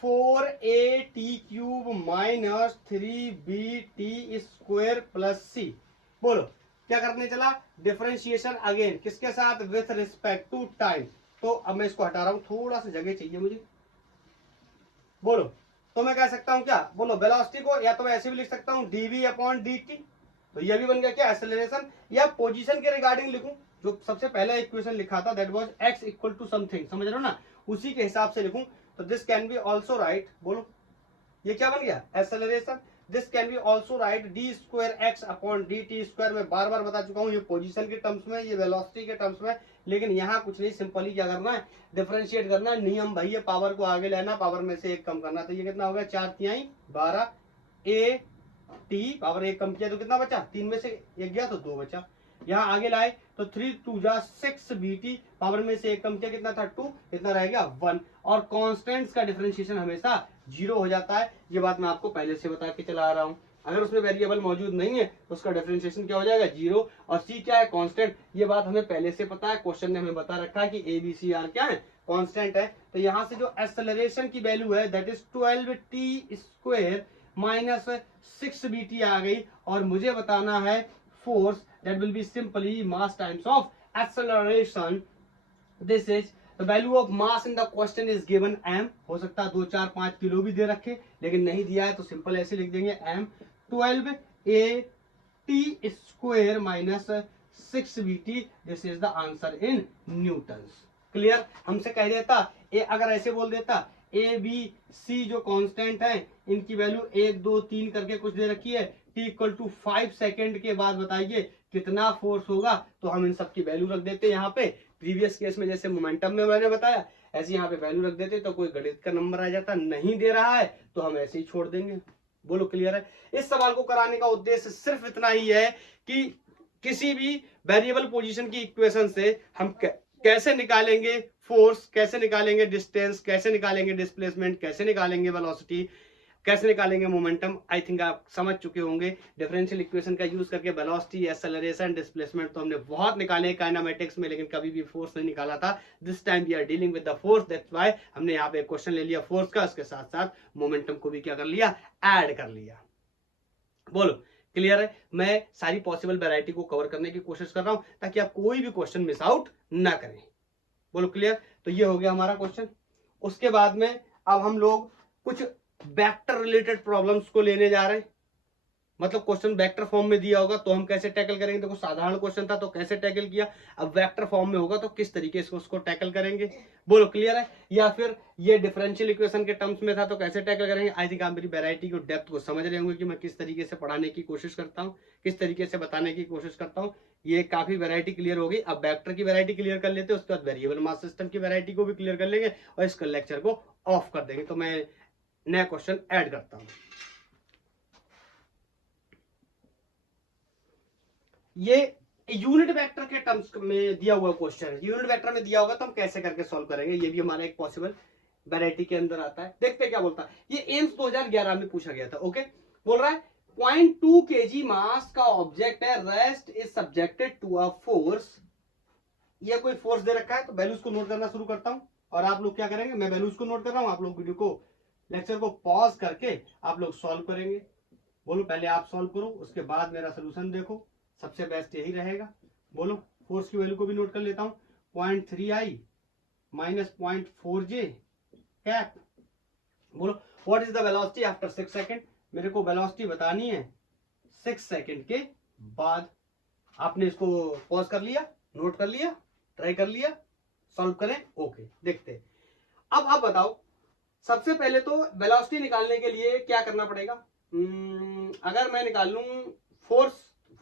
4at cube minus 3bt square plus c. बोलो क्या करने चला, डिफरेंशिएशन अगेन किसके साथ, विथ रिस्पेक्ट टू टाइम। तो अब मैं इसको हटा रहा हूं, थोड़ा सा जगह चाहिए मुझे। बोलो तो मैं कह सकता हूं क्या, बोलो वेलोसिटी को या तो मैं ऐसे भी लिख सकता हूं dv अपॉन dt, तो ये भी बन गया क्या, एक्सेलरेशन। या पोजीशन के रिगार्डिंग लिखूं, जो सबसे पहले इक्वेशन लिखा था that was x equal to something, समझ रहे हो ना, उसी के हिसाब से लिखूं। तो this can be also right, बोलो ये क्या बन गया, acceleration. This can be also right D square x upon D T square. मैं बार बार बता चुका हूं, ये पोजीशन के टर्म्स में, ये वेलोसिटी के टर्म्स में, लेकिन यहाँ कुछ नहीं, सिंपली क्या करना है, डिफरेंशिएट करना है। नियम भाई ये पावर को आगे लेना, पावर में से एक कम करना। तो ये कितना हो गया, 4 × 12 ए टी, पावर एक कम किया तो कितना बचा, 3 में से एक गया तो 2 बचा। यहाँ आगे लाए तो 3 × 2 = 6 bt, पावर में से एक कम किया कितना था 2, इतना रह गया 1। और कांस्टेंट्स का डिफरेंशिएशन हमेशा 0 हो जाता है। ये बात मैं आपको पहले से बता के चला आ रहा हूँ। अगर उसमें वेरिएबल मौजूद नहीं है तो उसका डिफरेंशिएशन क्या हो जाएगा, 0। और सी क्या है, कांस्टेंट। ये बात हमें पहले से पता है, क्वेश्चन ने हमें बता रखा है कि ए बी सी आर क्या है, कांस्टेंट है। तो यहाँ से जो एक्सेलरेशन की वैल्यू है that is 12t square minus 6bt आ गई। और मुझे बताना है force, that will be simply mass times of acceleration. This is the value of mass in the question is given m। हो सकता है 2, 4, 5 किलो भी दे रखे, लेकिन नहीं दिया है तो सिंपल ऐसे लिख देंगे m 12at square minus 6bt। This is the answer in Newton's. Clear, हमसे कह देता अगर ऐसे बोल देता ए बी सी जो कांस्टेंट है इनकी वैल्यू 1, 2, 3 करके कुछ दे रखी है, t इक्वल टू 5 सेकेंड के बाद बताइए कितना फोर्स होगा, तो हम इन सब की वैल्यू रख देते हैं। यहाँ पे प्रीवियस केस में जैसे मोमेंटम में मैंने बताया ऐसे यहाँ पे वैल्यू रख देते, तो कोई गणित का नंबर आ जाता। नहीं दे रहा है तो हम ऐसे ही छोड़ देंगे। बोलो क्लियर है। इस सवाल को कराने का उद्देश्य सिर्फ इतना ही है कि किसी भी वेरिएबल पोजीशन की इक्वेशन से हम कैसे निकालेंगे फोर्स, कैसे निकालेंगे डिस्टेंस, कैसे निकालेंगे डिस्प्लेसमेंट, कैसे निकालेंगे वेलोसिटी, कैसे निकालेंगे मोमेंटम। आई थिंक आप समझ चुके होंगे। डिफरेंशियल इक्वेशन का यूज करके वेलोसिटी, एक्सेलरेशन, डिस्प्लेसमेंट तो हमने बहुत निकाले काइनेमेटिक्स में, लेकिन कभी भी फोर्स नहीं निकाला था। This time we are dealing with the force, that's why हमने यहाँ पे क्वेश्चन ले लिया फोर्स का, उसके साथ साथ मोमेंटम को भी क्या कर लिया, ऐड कर लिया। बोलो क्लियर है। मैं सारी पॉसिबल वैरायटी को कवर करने की कोशिश कर रहा हूं ताकि आप कोई भी क्वेश्चन मिस आउट ना करें। बोलो क्लियर। तो ये हो गया हमारा क्वेश्चन। उसके बाद में अब हम लोग कुछ वेक्टर रिलेटेड प्रॉब्लम्स को लेने जा रहे हैं। मतलब क्वेश्चन वेक्टर फॉर्म में दिया होगा तो हम कैसे टैकल करेंगे। देखो साधारण क्वेश्चन था तो कैसे टैकल किया, अब वेक्टर फॉर्म में होगा तो किस तरीके से उसको टैकल करेंगे। बोलो क्लियर है। या फिर ये डिफरेंशियल इक्वेशन के टर्म्स में था तो कैसे टैकल करेंगे। आई थिंक आप मेरी वैरायटी को डेप्थ को समझ रहे होंगे कि मैं किस तरीके से पढ़ाने की कोशिश करता हूँ, किस तरीके से बताने की कोशिश करता हूँ। ये काफी वैरायटी क्लियर हो गई। अब वेक्टर की वैरायटी क्लियर कर लेते हैं, उसके बाद वेरिएबल मास सिस्टम की वैरायटी को भी क्लियर कर लेंगे और इसका लेक्चर को ऑफ कर देंगे। तो मैं नया क्वेश्चन ऐड करता हूं। ये यूनिट वेक्टर के टर्म्स में दिया हुआ क्वेश्चन है। यूनिट वेक्टर में दिया होगा तो हम कैसे करके सॉल्व करेंगे, ये भी हमारा एक पॉसिबल वैरायटी के अंदर आता है। देखते हैं क्या बोलता है। ये एम्स 2011 में पूछा गया था। ओके, बोल रहा है 0.2 kg मास का ऑब्जेक्ट है, rest is subjected to a force. ये कोई फोर्स दे रखा है तो वैल्यूज को नोट करना शुरू करता हूं और आप लोग क्या करेंगे, मैं वैल्यूज को नोट कर रहा हूं, आप लोग वीडियो को लेक्चर को पॉज करके आप लोग सॉल्व करेंगे। बोलो पहले आप सॉल्व करो, उसके बाद मेरा सोल्यूशन देखो, सबसे बेस्ट यही रहेगा। बोलो फोर्स की वैल्यू को भी नोट कर लेता हूं, 0.3i माइनस 0.4j कैप। बोलो what is the velocity after 6 second. मेरे को वेलोसिटी बतानी है 6 सेकेंड के बाद। आपने इसको पॉज कर लिया, नोट कर लिया, ट्राई कर लिया, सॉल्व करें। ओके देखते हैं। अब आप बताओ सबसे पहले तो वेलोसिटी निकालने के लिए क्या करना पड़ेगा, अगर मैं निकाल लूं फोर्स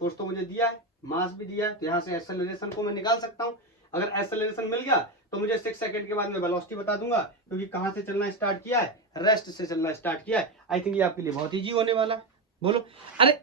तो मुझे दिया है, मास भी दिया है, तो यहाँ से एक्सेलरेशन को मैं निकाल सकता हूं। अगर एक्सेलरेशन मिल गया तो मुझे 6 सेकंड के बाद मैं वेलोसिटी बता दूंगा, क्योंकि कहां से चलना स्टार्ट किया है, रेस्ट से चलना स्टार्ट किया है। आई थिंक ये आपके लिए बहुत इजी होने वाला है। बोलो, अरे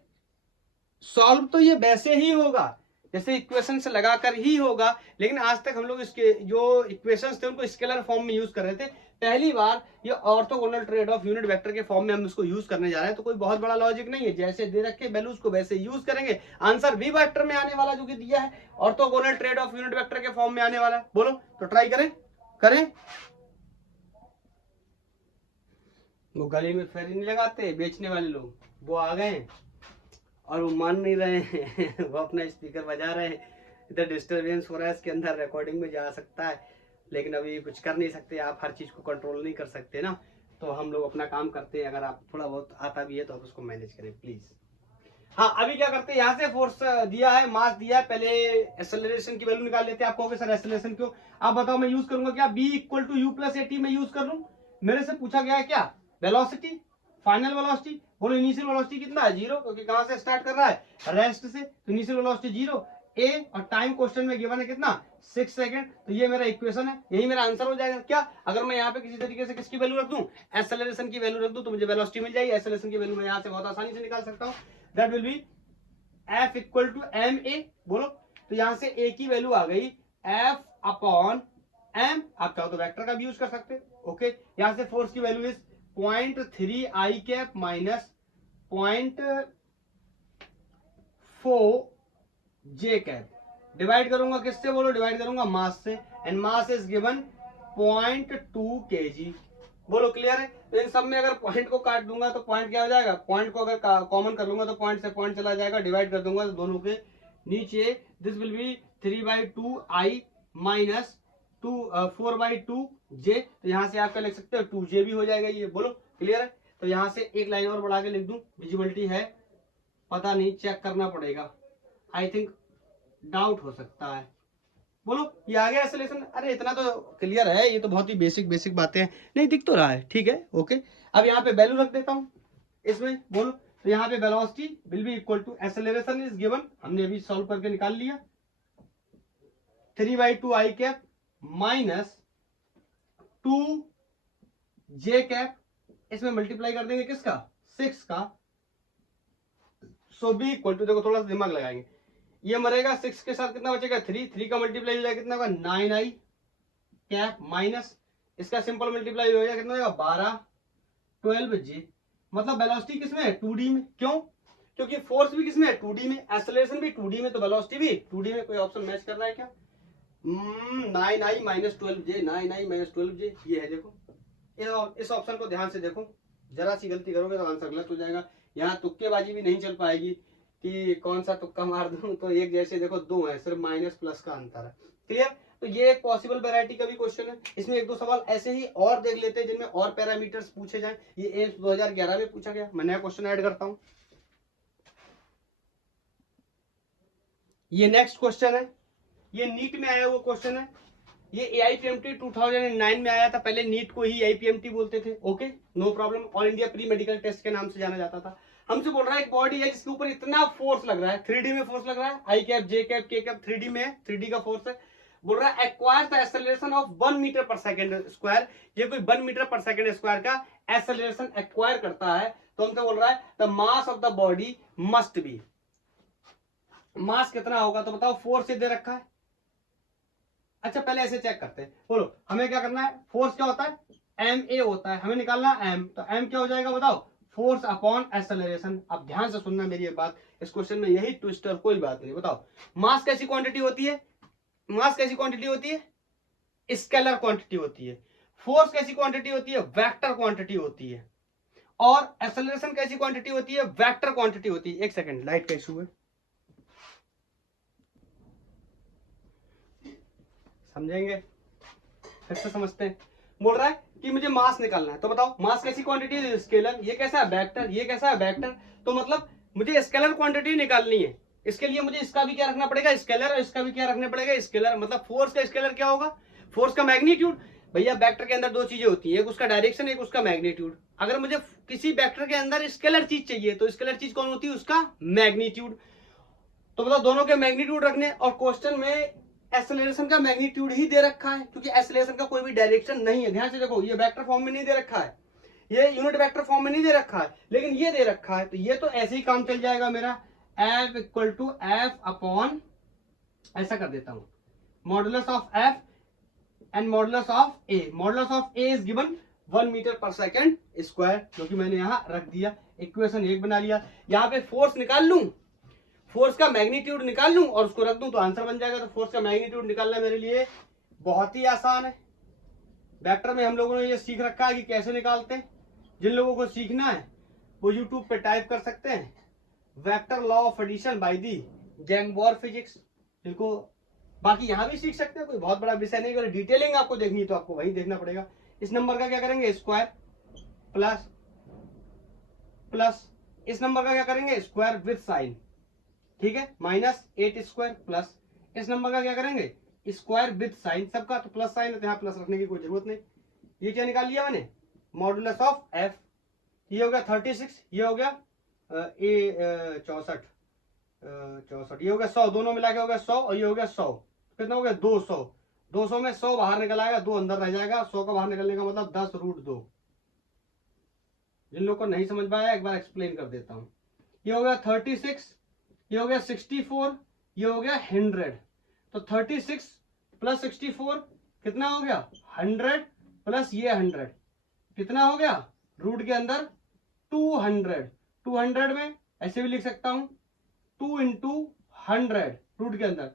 सॉल्व तो ये वैसे ही होगा जैसे इक्वेशन से लगाकर ही होगा, लेकिन आज तक हम लोग इसके जो इक्वेशंस थे उनको स्केलर फॉर्म में यूज कर रहे थे। पहली बार ये orthogonal trade off unit vector के फॉर्म में हम इसको यूज करने जा रहे हैं, तो कोई बहुत बड़ा लॉजिक नहीं है, जैसे दे रखे वैल्यूज को वैसे यूज करेंगे। आंसर वी वेक्टर में आने वाला जो कि दिया है, orthogonal trade off unit vector के फॉर्म में आने वाला है। बोलो, तो ट्राई करें। वो गले में फेरी नहीं लगाते बेचने वाले लोग, वो आ गए और वो मान नहीं रहे हैं वो अपना स्पीकर बजा रहे हैं, इधर डिस्टरबेंस हो रहा है, इसके अंदर रिकॉर्डिंग में जा सकता है, लेकिन अभी कुछ कर नहीं सकते, आप हर चीज को कंट्रोल नहीं कर सकते ना, तो हम लोग अपना काम करते हैं। अगर आप थोड़ा बहुत आता भी है तो आप उसको मैनेज करें प्लीज। हाँ, अभी क्या करते हैं, यहाँ से फोर्स दिया है, मास दिया है, पहले एक्सेलरेशन की वैल्यू निकाल लेते हैं। आप कहोगे सर एक्सेलरेशन क्यों, आप बताओ मैं यूज करूंगा क्या, b equal to you plus A T में यूज कर लूं। मेरे से पूछा गया है क्या, वेलोसिटी, फाइनल वेलोसिटी। बोलो इनिशियल वेलोसिटी कितना है, 0, क्योंकि कहां से स्टार्ट कर रहा है, रेस्ट से, तो इनिशियल वेलोसिटी 0 ए, और टाइम क्वेश्चन में गिवन है कितना, 6 सेकंड, तो ये मेरा इक्वेशन है, यही मेरा आंसर हो जाएगा। क्या, अगर मैं यहाँ पे किसी तरीके से किसकी वैल्यू रख दूं, एक्सेलरेशन की वैल्यू रख दूं, तो मुझे वेलोसिटी मिल जाएगी। एक्सेलरेशन की वैल्यू मैं यहाँ से बहुत आसानी से निकाल सकता हूँ, that will be F equal to M A. बोलो, तो यहां से ए की वैल्यू आ गई F अपॉन एम, आप चाहो तो वेक्टर का भी यूज कर सकते हो। ओके, यहां से फोर्स की value is 0.3 I cap minus 0.4 J cap. Divide करूंगा किससे, बोलो डिवाइड करूंगा मास से, and mass is given 0.2 kg। बोलो क्लियर है। तो इन सब में अगर पॉइंट को काट दूंगा तो पॉइंट क्या हो जाएगा, पॉइंट को अगर कॉमन कर लूंगा तो पॉइंट से पॉइंट चला जाएगा, डिवाइड कर दूंगा तो दोनों के नीचे this will B 3/2 I minus 4/2 जे, तो यहां से आप क्या लिख सकते हो, 2 जे भी हो जाएगा ये। बोलो क्लियर है। तो यहां से एक लाइन और बढ़ा के लिख दूं, विजिबिलिटी है, पता नहीं, चेक करना पड़ेगा, आई थिंक डाउट हो सकता है। बोलो, ये आ गया सोल्यूशन। अरे इतना तो क्लियर है, ये तो बहुत ही बेसिक बातें हैं, नहीं दिख तो रहा है, ठीक है ओके। अब यहाँ पे वैल्यू रख देता हूं इसमें। बोलो, तो यहाँ पे velocity will be equal to acceleration is given, हमने अभी सॉल्व करके निकाल लिया, 3/2 I cap minus 2 J cap, इसमें मल्टीप्लाई कर देंगे किसका, 6 का, सो बी इक्वल टू, देखो थोड़ा सा दिमाग लगाएंगे, ये मरेगा 6 के साथ कितना बचेगा, 3 का मल्टीप्लाई हो जाएगा कितना होगा, 9 आई कैप माइनस इसका सिंपल मल्टीप्लाई हो जाएगा कितना होगा, 12 12 जी। मतलब वेलोसिटी किसमें है, 2D में। क्यों, क्योंकि फोर्स भी किसमें है, 2D में, एक्सेलरेशन भी 2D में, तो वेलोसिटी भी 2D में। कोई ऑप्शन मैच कर रहा है क्या, 9i minus 12j, 9i minus 12j, ये है। देखो इस ऑप्शन को ध्यान से देखो, जरा सी गलती करोगे तो आंसर गलत हो जाएगा। यहाँ तुक्केबाजी भी नहीं चल पाएगी कि कौन सा तुक्का मार दूं, तो एक जैसे देखो दो है, सिर्फ माइनस प्लस का अंतर है। क्लियर। तो ये एक पॉसिबल वैरायटी का भी क्वेश्चन है। इसमें एक दो सवाल ऐसे ही और देख लेते हैं जिनमें और पैरामीटर्स पूछे जाएं। ये एम्स 2011 में पूछा गया, मैं नया क्वेश्चन ऐड करता हूं। ये नेक्स्ट क्वेश्चन है, ये नीट में आया हुआ क्वेश्चन है। ये AIPMT 2009 में आया था, पहले नीट को ही AIPMT बोलते थे। Okay, no problem, all India pre medical test के नाम से जाना जाता था। हमसे बोल रहा है एक बॉडी है जिसके ऊपर इतना फोर्स लग रहा है, 3D में फोर्स लग रहा है, आई कैप जे कैप के कैप 3D में है, 3D का फोर्स है। बोल रहा है acquire the acceleration of 1 metre पर सेकंड स्क्वायर। ये कोई 1 मीटर पर सेकंड स्क्वायर का एक्सेलरेशन एक्वायर करता है, तो हमसे बोल रहा है the mass of the body must be, mass कितना होगा, तो बताओ फोर्स दे रखा है। अच्छा पहले ऐसे चेक करते हैं, बोलो हमें क्या करना है, फोर्स क्या होता है, MA होता है, हमें निकालना M, तो M क्या हो जाएगा बताओ, फोर्स अपॉन एक्सेलरेशन। अब ध्यान से सुनना मेरी एक बात, इस क्वेश्चन में यही ट्विस्ट और कोई बात नहीं। बताओ मास कैसी क्वांटिटी होती है, मास कैसी क्वांटिटी होती है, स्केलर क्वांटिटी होती है। फोर्स कैसी क्वांटिटी होती है, वेक्टर क्वांटिटी होती है। और एक्सेलरेशन कैसी क्वांटिटी होती है, वेक्टर क्वांटिटी होती है। एक सेकेंड, लाइट का इशू है, समझेंगे फिर से समझते हैं। बोल रहा है कि मुझे मास निकालना है, तो बताओ मास कैसी क्वांटिटी है, स्केलर, ये कैसा है वेक्टर, ये कैसा है वेक्टर। तो मतलब मुझे स्केलर क्वांटिटी निकालनी है, इसके लिए मुझे इसका भी क्या रखना पड़ेगा, स्केलर, और इसका भी क्या रखना पड़ेगा, स्केलर। मतलब फोर्स का स्केलर क्या होगा, फोर्स का मैग्नीट्यूड। भैया वेक्टर के अंदर दो चीजें होती है, एक उसका डायरेक्शन, एक उसका मैग्नीट्यूड। अगर मुझे किसी वेक्टर के अंदर स्केलर चीज चाहिए तो स्केलर चीज कौन होती है, उसका मैग्नीट्यूड। तो बताओ दोनों के मैग्नीट्यूड रखने, और क्वेश्चन में एक्सेलरेशन का मैग्नीट्यूड ही दे रखा है, क्योंकि एक्सेलरेशन का कोई भी डायरेक्शन नहीं है। ध्यान से देखो, ये वेक्टर फॉर्म में नहीं दे रखा है, ये यूनिट वेक्टर फॉर्म में नहीं दे रखा है, लेकिन ये दे रखा है, तो ये तो ऐसे ही काम चल जाएगा मेरा। F equal to F upon, ऐसा कर देता हूं, modulus of F and modulus of A. Modulus of A is given 1 metre पर सेकेंड स्क्वायर, जो कि मैंने यहां रख दिया। इक्वेशन 1 बना लिया। यहां पे फोर्स निकाल लूं, फोर्स का मैग्नीट्यूड निकाल लूं और उसको रख दूं तो आंसर बन जाएगा। तो फोर्स का मैग्नीट्यूड निकालना मेरे लिए बहुत ही आसान है। वेक्टर में हम लोगों ने ये सीख रखा है कि कैसे निकालते हैं। जिन लोगों को सीखना है वो यूट्यूब पे टाइप कर सकते हैं, vector law of addition by the जैंगबॉर फिजिक्स, जिनको बाकी यहाँ भी सीख सकते हैं, कोई बहुत बड़ा विषय नहीं। अगर डिटेलिंग आपको देखनी है तो आपको वही देखना पड़ेगा। इस नंबर का क्या करेंगे, स्क्वायर प्लस प्लस इस नंबर का क्या करेंगे, स्क्वायर विद साइन, ठीक है, -8 स्क्वायर प्लस इस नंबर का क्या करेंगे, स्क्वायर विद साइन। सबका तो प्लस साइन है तो यहाँ प्लस रखने की कोई जरूरत नहीं। ये क्या निकाल लिया मैंने, मॉडुलस ऑफ एफ। ये हो गया 36, ये हो गया 64, ये हो गया 100, दोनों मिला के हो गया 100, और ये हो गया 100, कितना हो गया 200। 200 में 100 बाहर निकल आएगा, 2 अंदर रह जाएगा। 100 का बाहर निकलने का मतलब 10√2। जिन लोग को नहीं समझ पाया एक बार एक्सप्लेन कर देता हूं। ये हो गया 36, ये हो गया 64, ये हो गया 100। तो 36 प्लस 64 कितना हो गया, 100 प्लस ये 100 कितना हो गया, रूट के अंदर 200। 200 में ऐसे भी लिख सकता हूं 2 इंटू 100, रूट के अंदर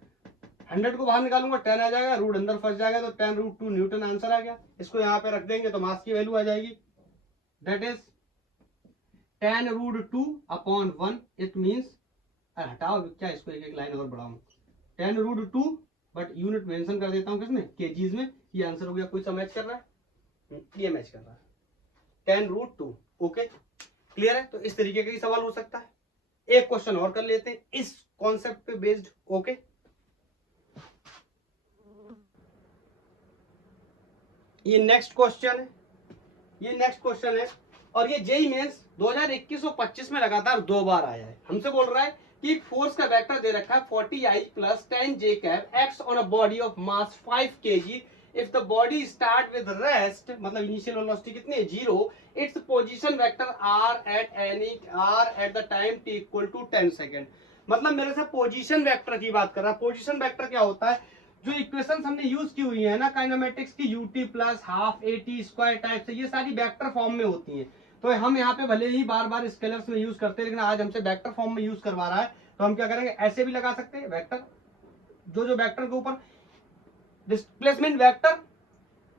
100 को बाहर निकालूंगा 10 आ जाएगा, रूट अंदर फंस जाएगा, तो 10√2 न्यूटन आंसर आ गया। इसको यहाँ पे रख देंगे तो मास की वैल्यू आ जाएगी, that is 10√2 upon 1। It means, हटाओ क्या, इसको एक एक लाइन और बढ़ाऊं, 10√2, बट यूनिट मेंशन कर देता हूं किसमें, केजीज में। ये आंसर हो गया। कोई सा मैच कर रहा है, ये मैच कर रहा है, 10√2। ओके, क्लियर है। तो इस तरीके का ही सवाल हो सकता है। एक क्वेश्चन और कर लेते हैं इस कॉन्सेप्ट पे बेस्ड। ओके, ये नेक्स्ट क्वेश्चन है, ये नेक्स्ट क्वेश्चन है, और ये जेई मेंस 2021 और 25 में लगातार 2 बार आया है। हमसे बोल रहा है कि फोर्स का वेक्टर दे रखा है 40I plus 10J cap x on a body of mass 5 kg। If the body start with rest, मतलब इनिशियल वेलोसिटी कितनी है, 0, its position vector r at the time t equal to 10 second. मतलब मेरे से position vector की बात कर रहा है। पोजीशन वेक्टर क्या होता है, जो इक्वेशंस हमने यूज की हुई है ना काइनेमेटिक्स की, ut plus half at square type से, ये सारी वेक्टर फॉर्म में होती हैं। तो हम यहाँ पे भले ही बार बार स्केलर्स में यूज करते हैं, लेकिन आज हमसे वेक्टर फॉर्म में यूज करवा रहा है, तो हम क्या करेंगे, ऐसे भी लगा सकते हैं वेक्टर, जो वेक्टर के ऊपर displacement vector,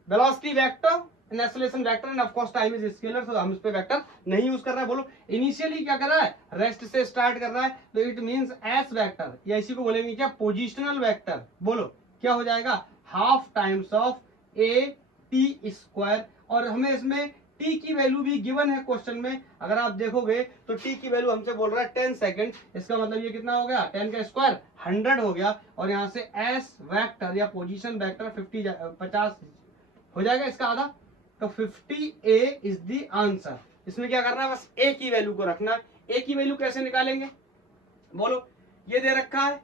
velocity vector, acceleration vector end of course time is scalar. तो हम इस पे वेक्टर नहीं यूज कर रहे हैं। बोलो इनिशियली क्या कर रहा है, रेस्ट से स्टार्ट कर रहा है, तो इट मींस एस वेक्टर, या इसी को बोलेंगे क्या, पोजिशनल वेक्टर। बोलो क्या हो जाएगा, half times of A T square. और हमें इसमें टी की वैल्यू भी गिवन है क्वेश्चन में, अगर आप देखोगे तो टी की वैल्यू हमसे बोल रहा है 10 सेकंड। इसका मतलब ये कितना हो गया, 10 का स्क्वायर 100 हो गया, और यहाँ से एस वेक्टर या पोजीशन वेक्टर 50 हो जाएगा, इसका आधा, तो 50A इज द आंसर। इसमें क्या करना है, बस ए की वैल्यू को रखना। ए की वैल्यू कैसे निकालेंगे, बोलो, ये दे रखा है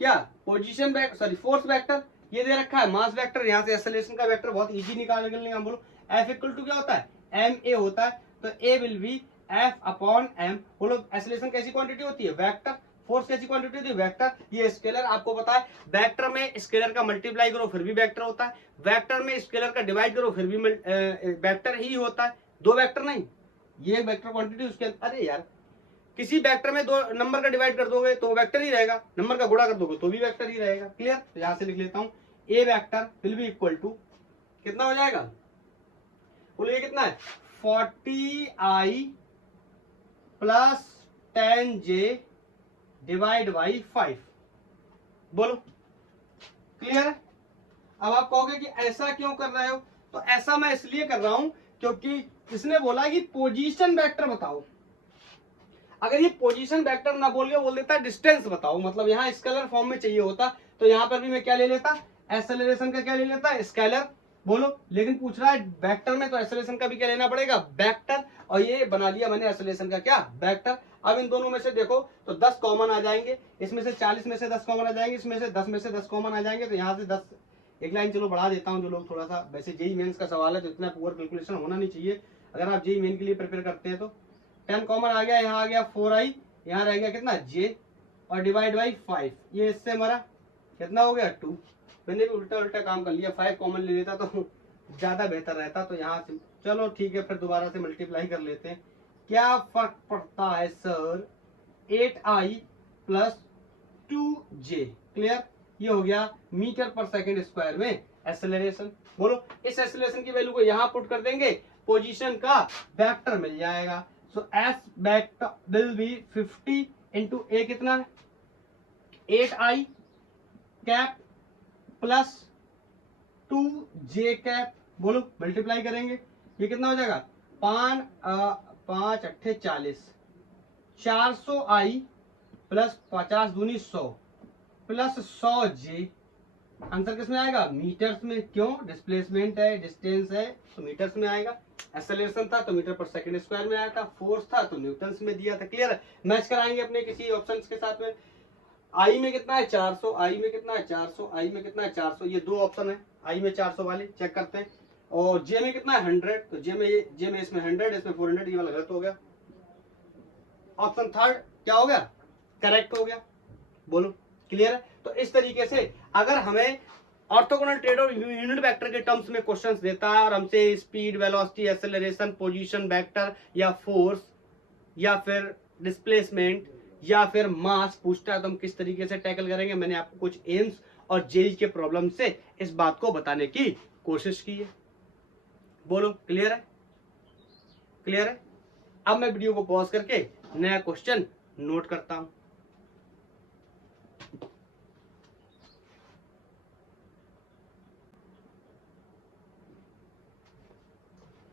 क्या, position vector, sorry force vector, ये दे रखा है मास वेक्टर, यहाँ से एक्सेलरेशन का वेक्टर बहुत इजी निकालने का। बोलो एफ इक्वल टू क्या होता है, एम ए होता है, तो a will be F upon m. बोलो एक्सेलरेशन कैसी क्वांटिटी होती है, वेक्टर। फोर्स कैसी क्वांटिटी होती है, वेक्टर। ये स्केलर आपको पता है, वेक्टर में स्केलर का मल्टीप्लाई करो फिर भी वेक्टर होता है, वेक्टर में स्केलर का डिवाइड करो फिर भी वेक्टर ही होता है, 2 वेक्टर नहीं। ये वेक्टर क्वांटिटी उसके, अरे यार किसी वेक्टर में 2 नंबर का डिवाइड कर दोगे तो वेक्टर ही रहेगा, नंबर का गुणा कर दोगे तो भी वेक्टर ही रहेगा। क्लियर। तो यहां से लिख लेता हूं, a vector will be equal to कितना हो जाएगा, बोलिए कितना है, 40I plus 10J divide by 5। बोलो क्लियर है। अब आप कहोगे कि ऐसा क्यों कर रहे हो, तो ऐसा मैं इसलिए कर रहा हूं क्योंकि इसने बोला कि पोजीशन वेक्टर बताओ। अगर ये पोजीशन वेक्टर ना बोल के बोल देता डिस्टेंस बताओ, मतलब यहाँ स्केलर फॉर्म में चाहिए होता, तो यहाँ पर भी मैं क्या ले लेता, एक्सेलरेशन का क्या ले लेता, स्केलर, बोलो। लेकिन पूछ रहा है वेक्टर में, तो एक्सेलरेशन का भी क्या लेना पड़ेगा, वेक्टर, और ये बना लिया मैंने एक्सेलरेशन का क्या, वेक्टर। अब इन दोनों में से देखो तो 10 कॉमन आ जाएंगे, इसमें से 40 में से 10 कॉमन आ जाएंगे, इसमें से 10 में से 10 कॉमन आ जाएंगे, तो यहाँ से 10 एक लाइन चलो बढ़ा देता हूँ। जो लोग थोड़ा सा, वैसे जेई मेंस का सवाल है तो इतना पुअर कैलकुलेशन होना नहीं चाहिए अगर आप जेई मेन के लिए प्रिपेयर करते हैं तो। 10 कॉमन आ गया, यहाँ आ गया 4i, यहाँ रह गया कितना j, और डिवाइड बाई 5, ये इससे हमारा कितना हो गया 2। मैंने भी उल्टा उल्टा काम कर लिया, 5 कॉमन ले लेता तो ज्यादा बेहतर रहता। तो यहाँ से चलो ठीक है, फिर दोबारा से मल्टीप्लाई कर लेते हैं। क्या फर्क पड़ता है sir, 8i plus 2j, clear. ये हो गया मीटर पर सेकंड स्क्वायर में एक्सेलरेशन। बोलो, इस एक्सेलरेशन की वैल्यू को यहाँ पुट कर देंगे, पोजीशन का वेक्टर मिल जाएगा। So s vector will be 50 into a कितना है 8i cap plus 2j cap. बोलो, मल्टीप्लाई करेंगे, ये कितना हो जाएगा, 5 अट्ठे 40, 400i प्लस 50 दूनी 100 प्लस 100j। आंसर किस में आएगा, मीटर्स में। क्यों, डिस्प्लेसमेंट है, डिस्टेंस है, तो मीटर्स में आएगा। एक्सेलरेशन था तो मीटर पर सेकंड स्क्वायर में आया था, फोर्स था तो न्यूटन्स में दिया था। क्लियर है, मैच कराएंगे अपने किसी ऑप्शंस के साथ में। आई में कितना है 400, आई में कितना है 400, आई में कितना है 400, ये दो ऑप्शन है, आई में 400 वाले चेक करते हैं। और जे में कितना है 100, तो जे में इसमें 100, इसमें 400, ये वाला गलत हो गया। ऑप्शन थर्ड क्या हो गया, करेक्ट हो गया। बोलो, क्लियर है। तो इस तरीके से अगर हमें ऑर्थोगोनल ट्रेड और यूनिट वेक्टर के टर्म्स में क्वेश्चंस देता है और हमसे speed, velocity, acceleration, position vector या फोर्स या फिर डिस्प्लेसमेंट या फिर मास पूछता है, तो हम किस तरीके से टैकल करेंगे। मैंने आपको कुछ एम्स और जेई के प्रॉब्लम से इस बात को बताने की कोशिश की है। बोलो, क्लियर है, क्लियर है। अब मैं वीडियो को पॉज करके नया क्वेश्चन नोट करता हूं।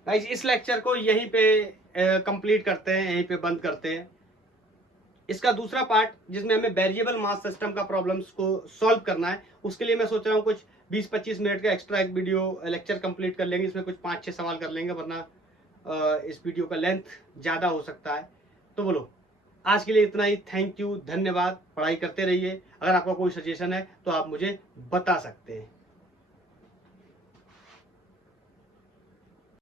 गाइस, इस लेक्चर को यहीं पे कंप्लीट करते हैं, यहीं पे बंद करते हैं। इसका दूसरा पार्ट जिसमें हमें वेरिएबल मास सिस्टम का प्रॉब्लम्स को सॉल्व करना है, उसके लिए मैं सोच रहा हूँ कुछ 20-25 मिनट का एक्स्ट्रा एक वीडियो लेक्चर कंप्लीट कर लेंगे। इसमें कुछ 5-6 सवाल कर लेंगे, वरना इस वीडियो का लेंथ ज़्यादा हो सकता है। तो बोलो, आज के लिए इतना ही। थैंक यू, धन्यवाद। पढ़ाई करते रहिए। अगर आपका कोई सजेशन है तो आप मुझे बता सकते हैं।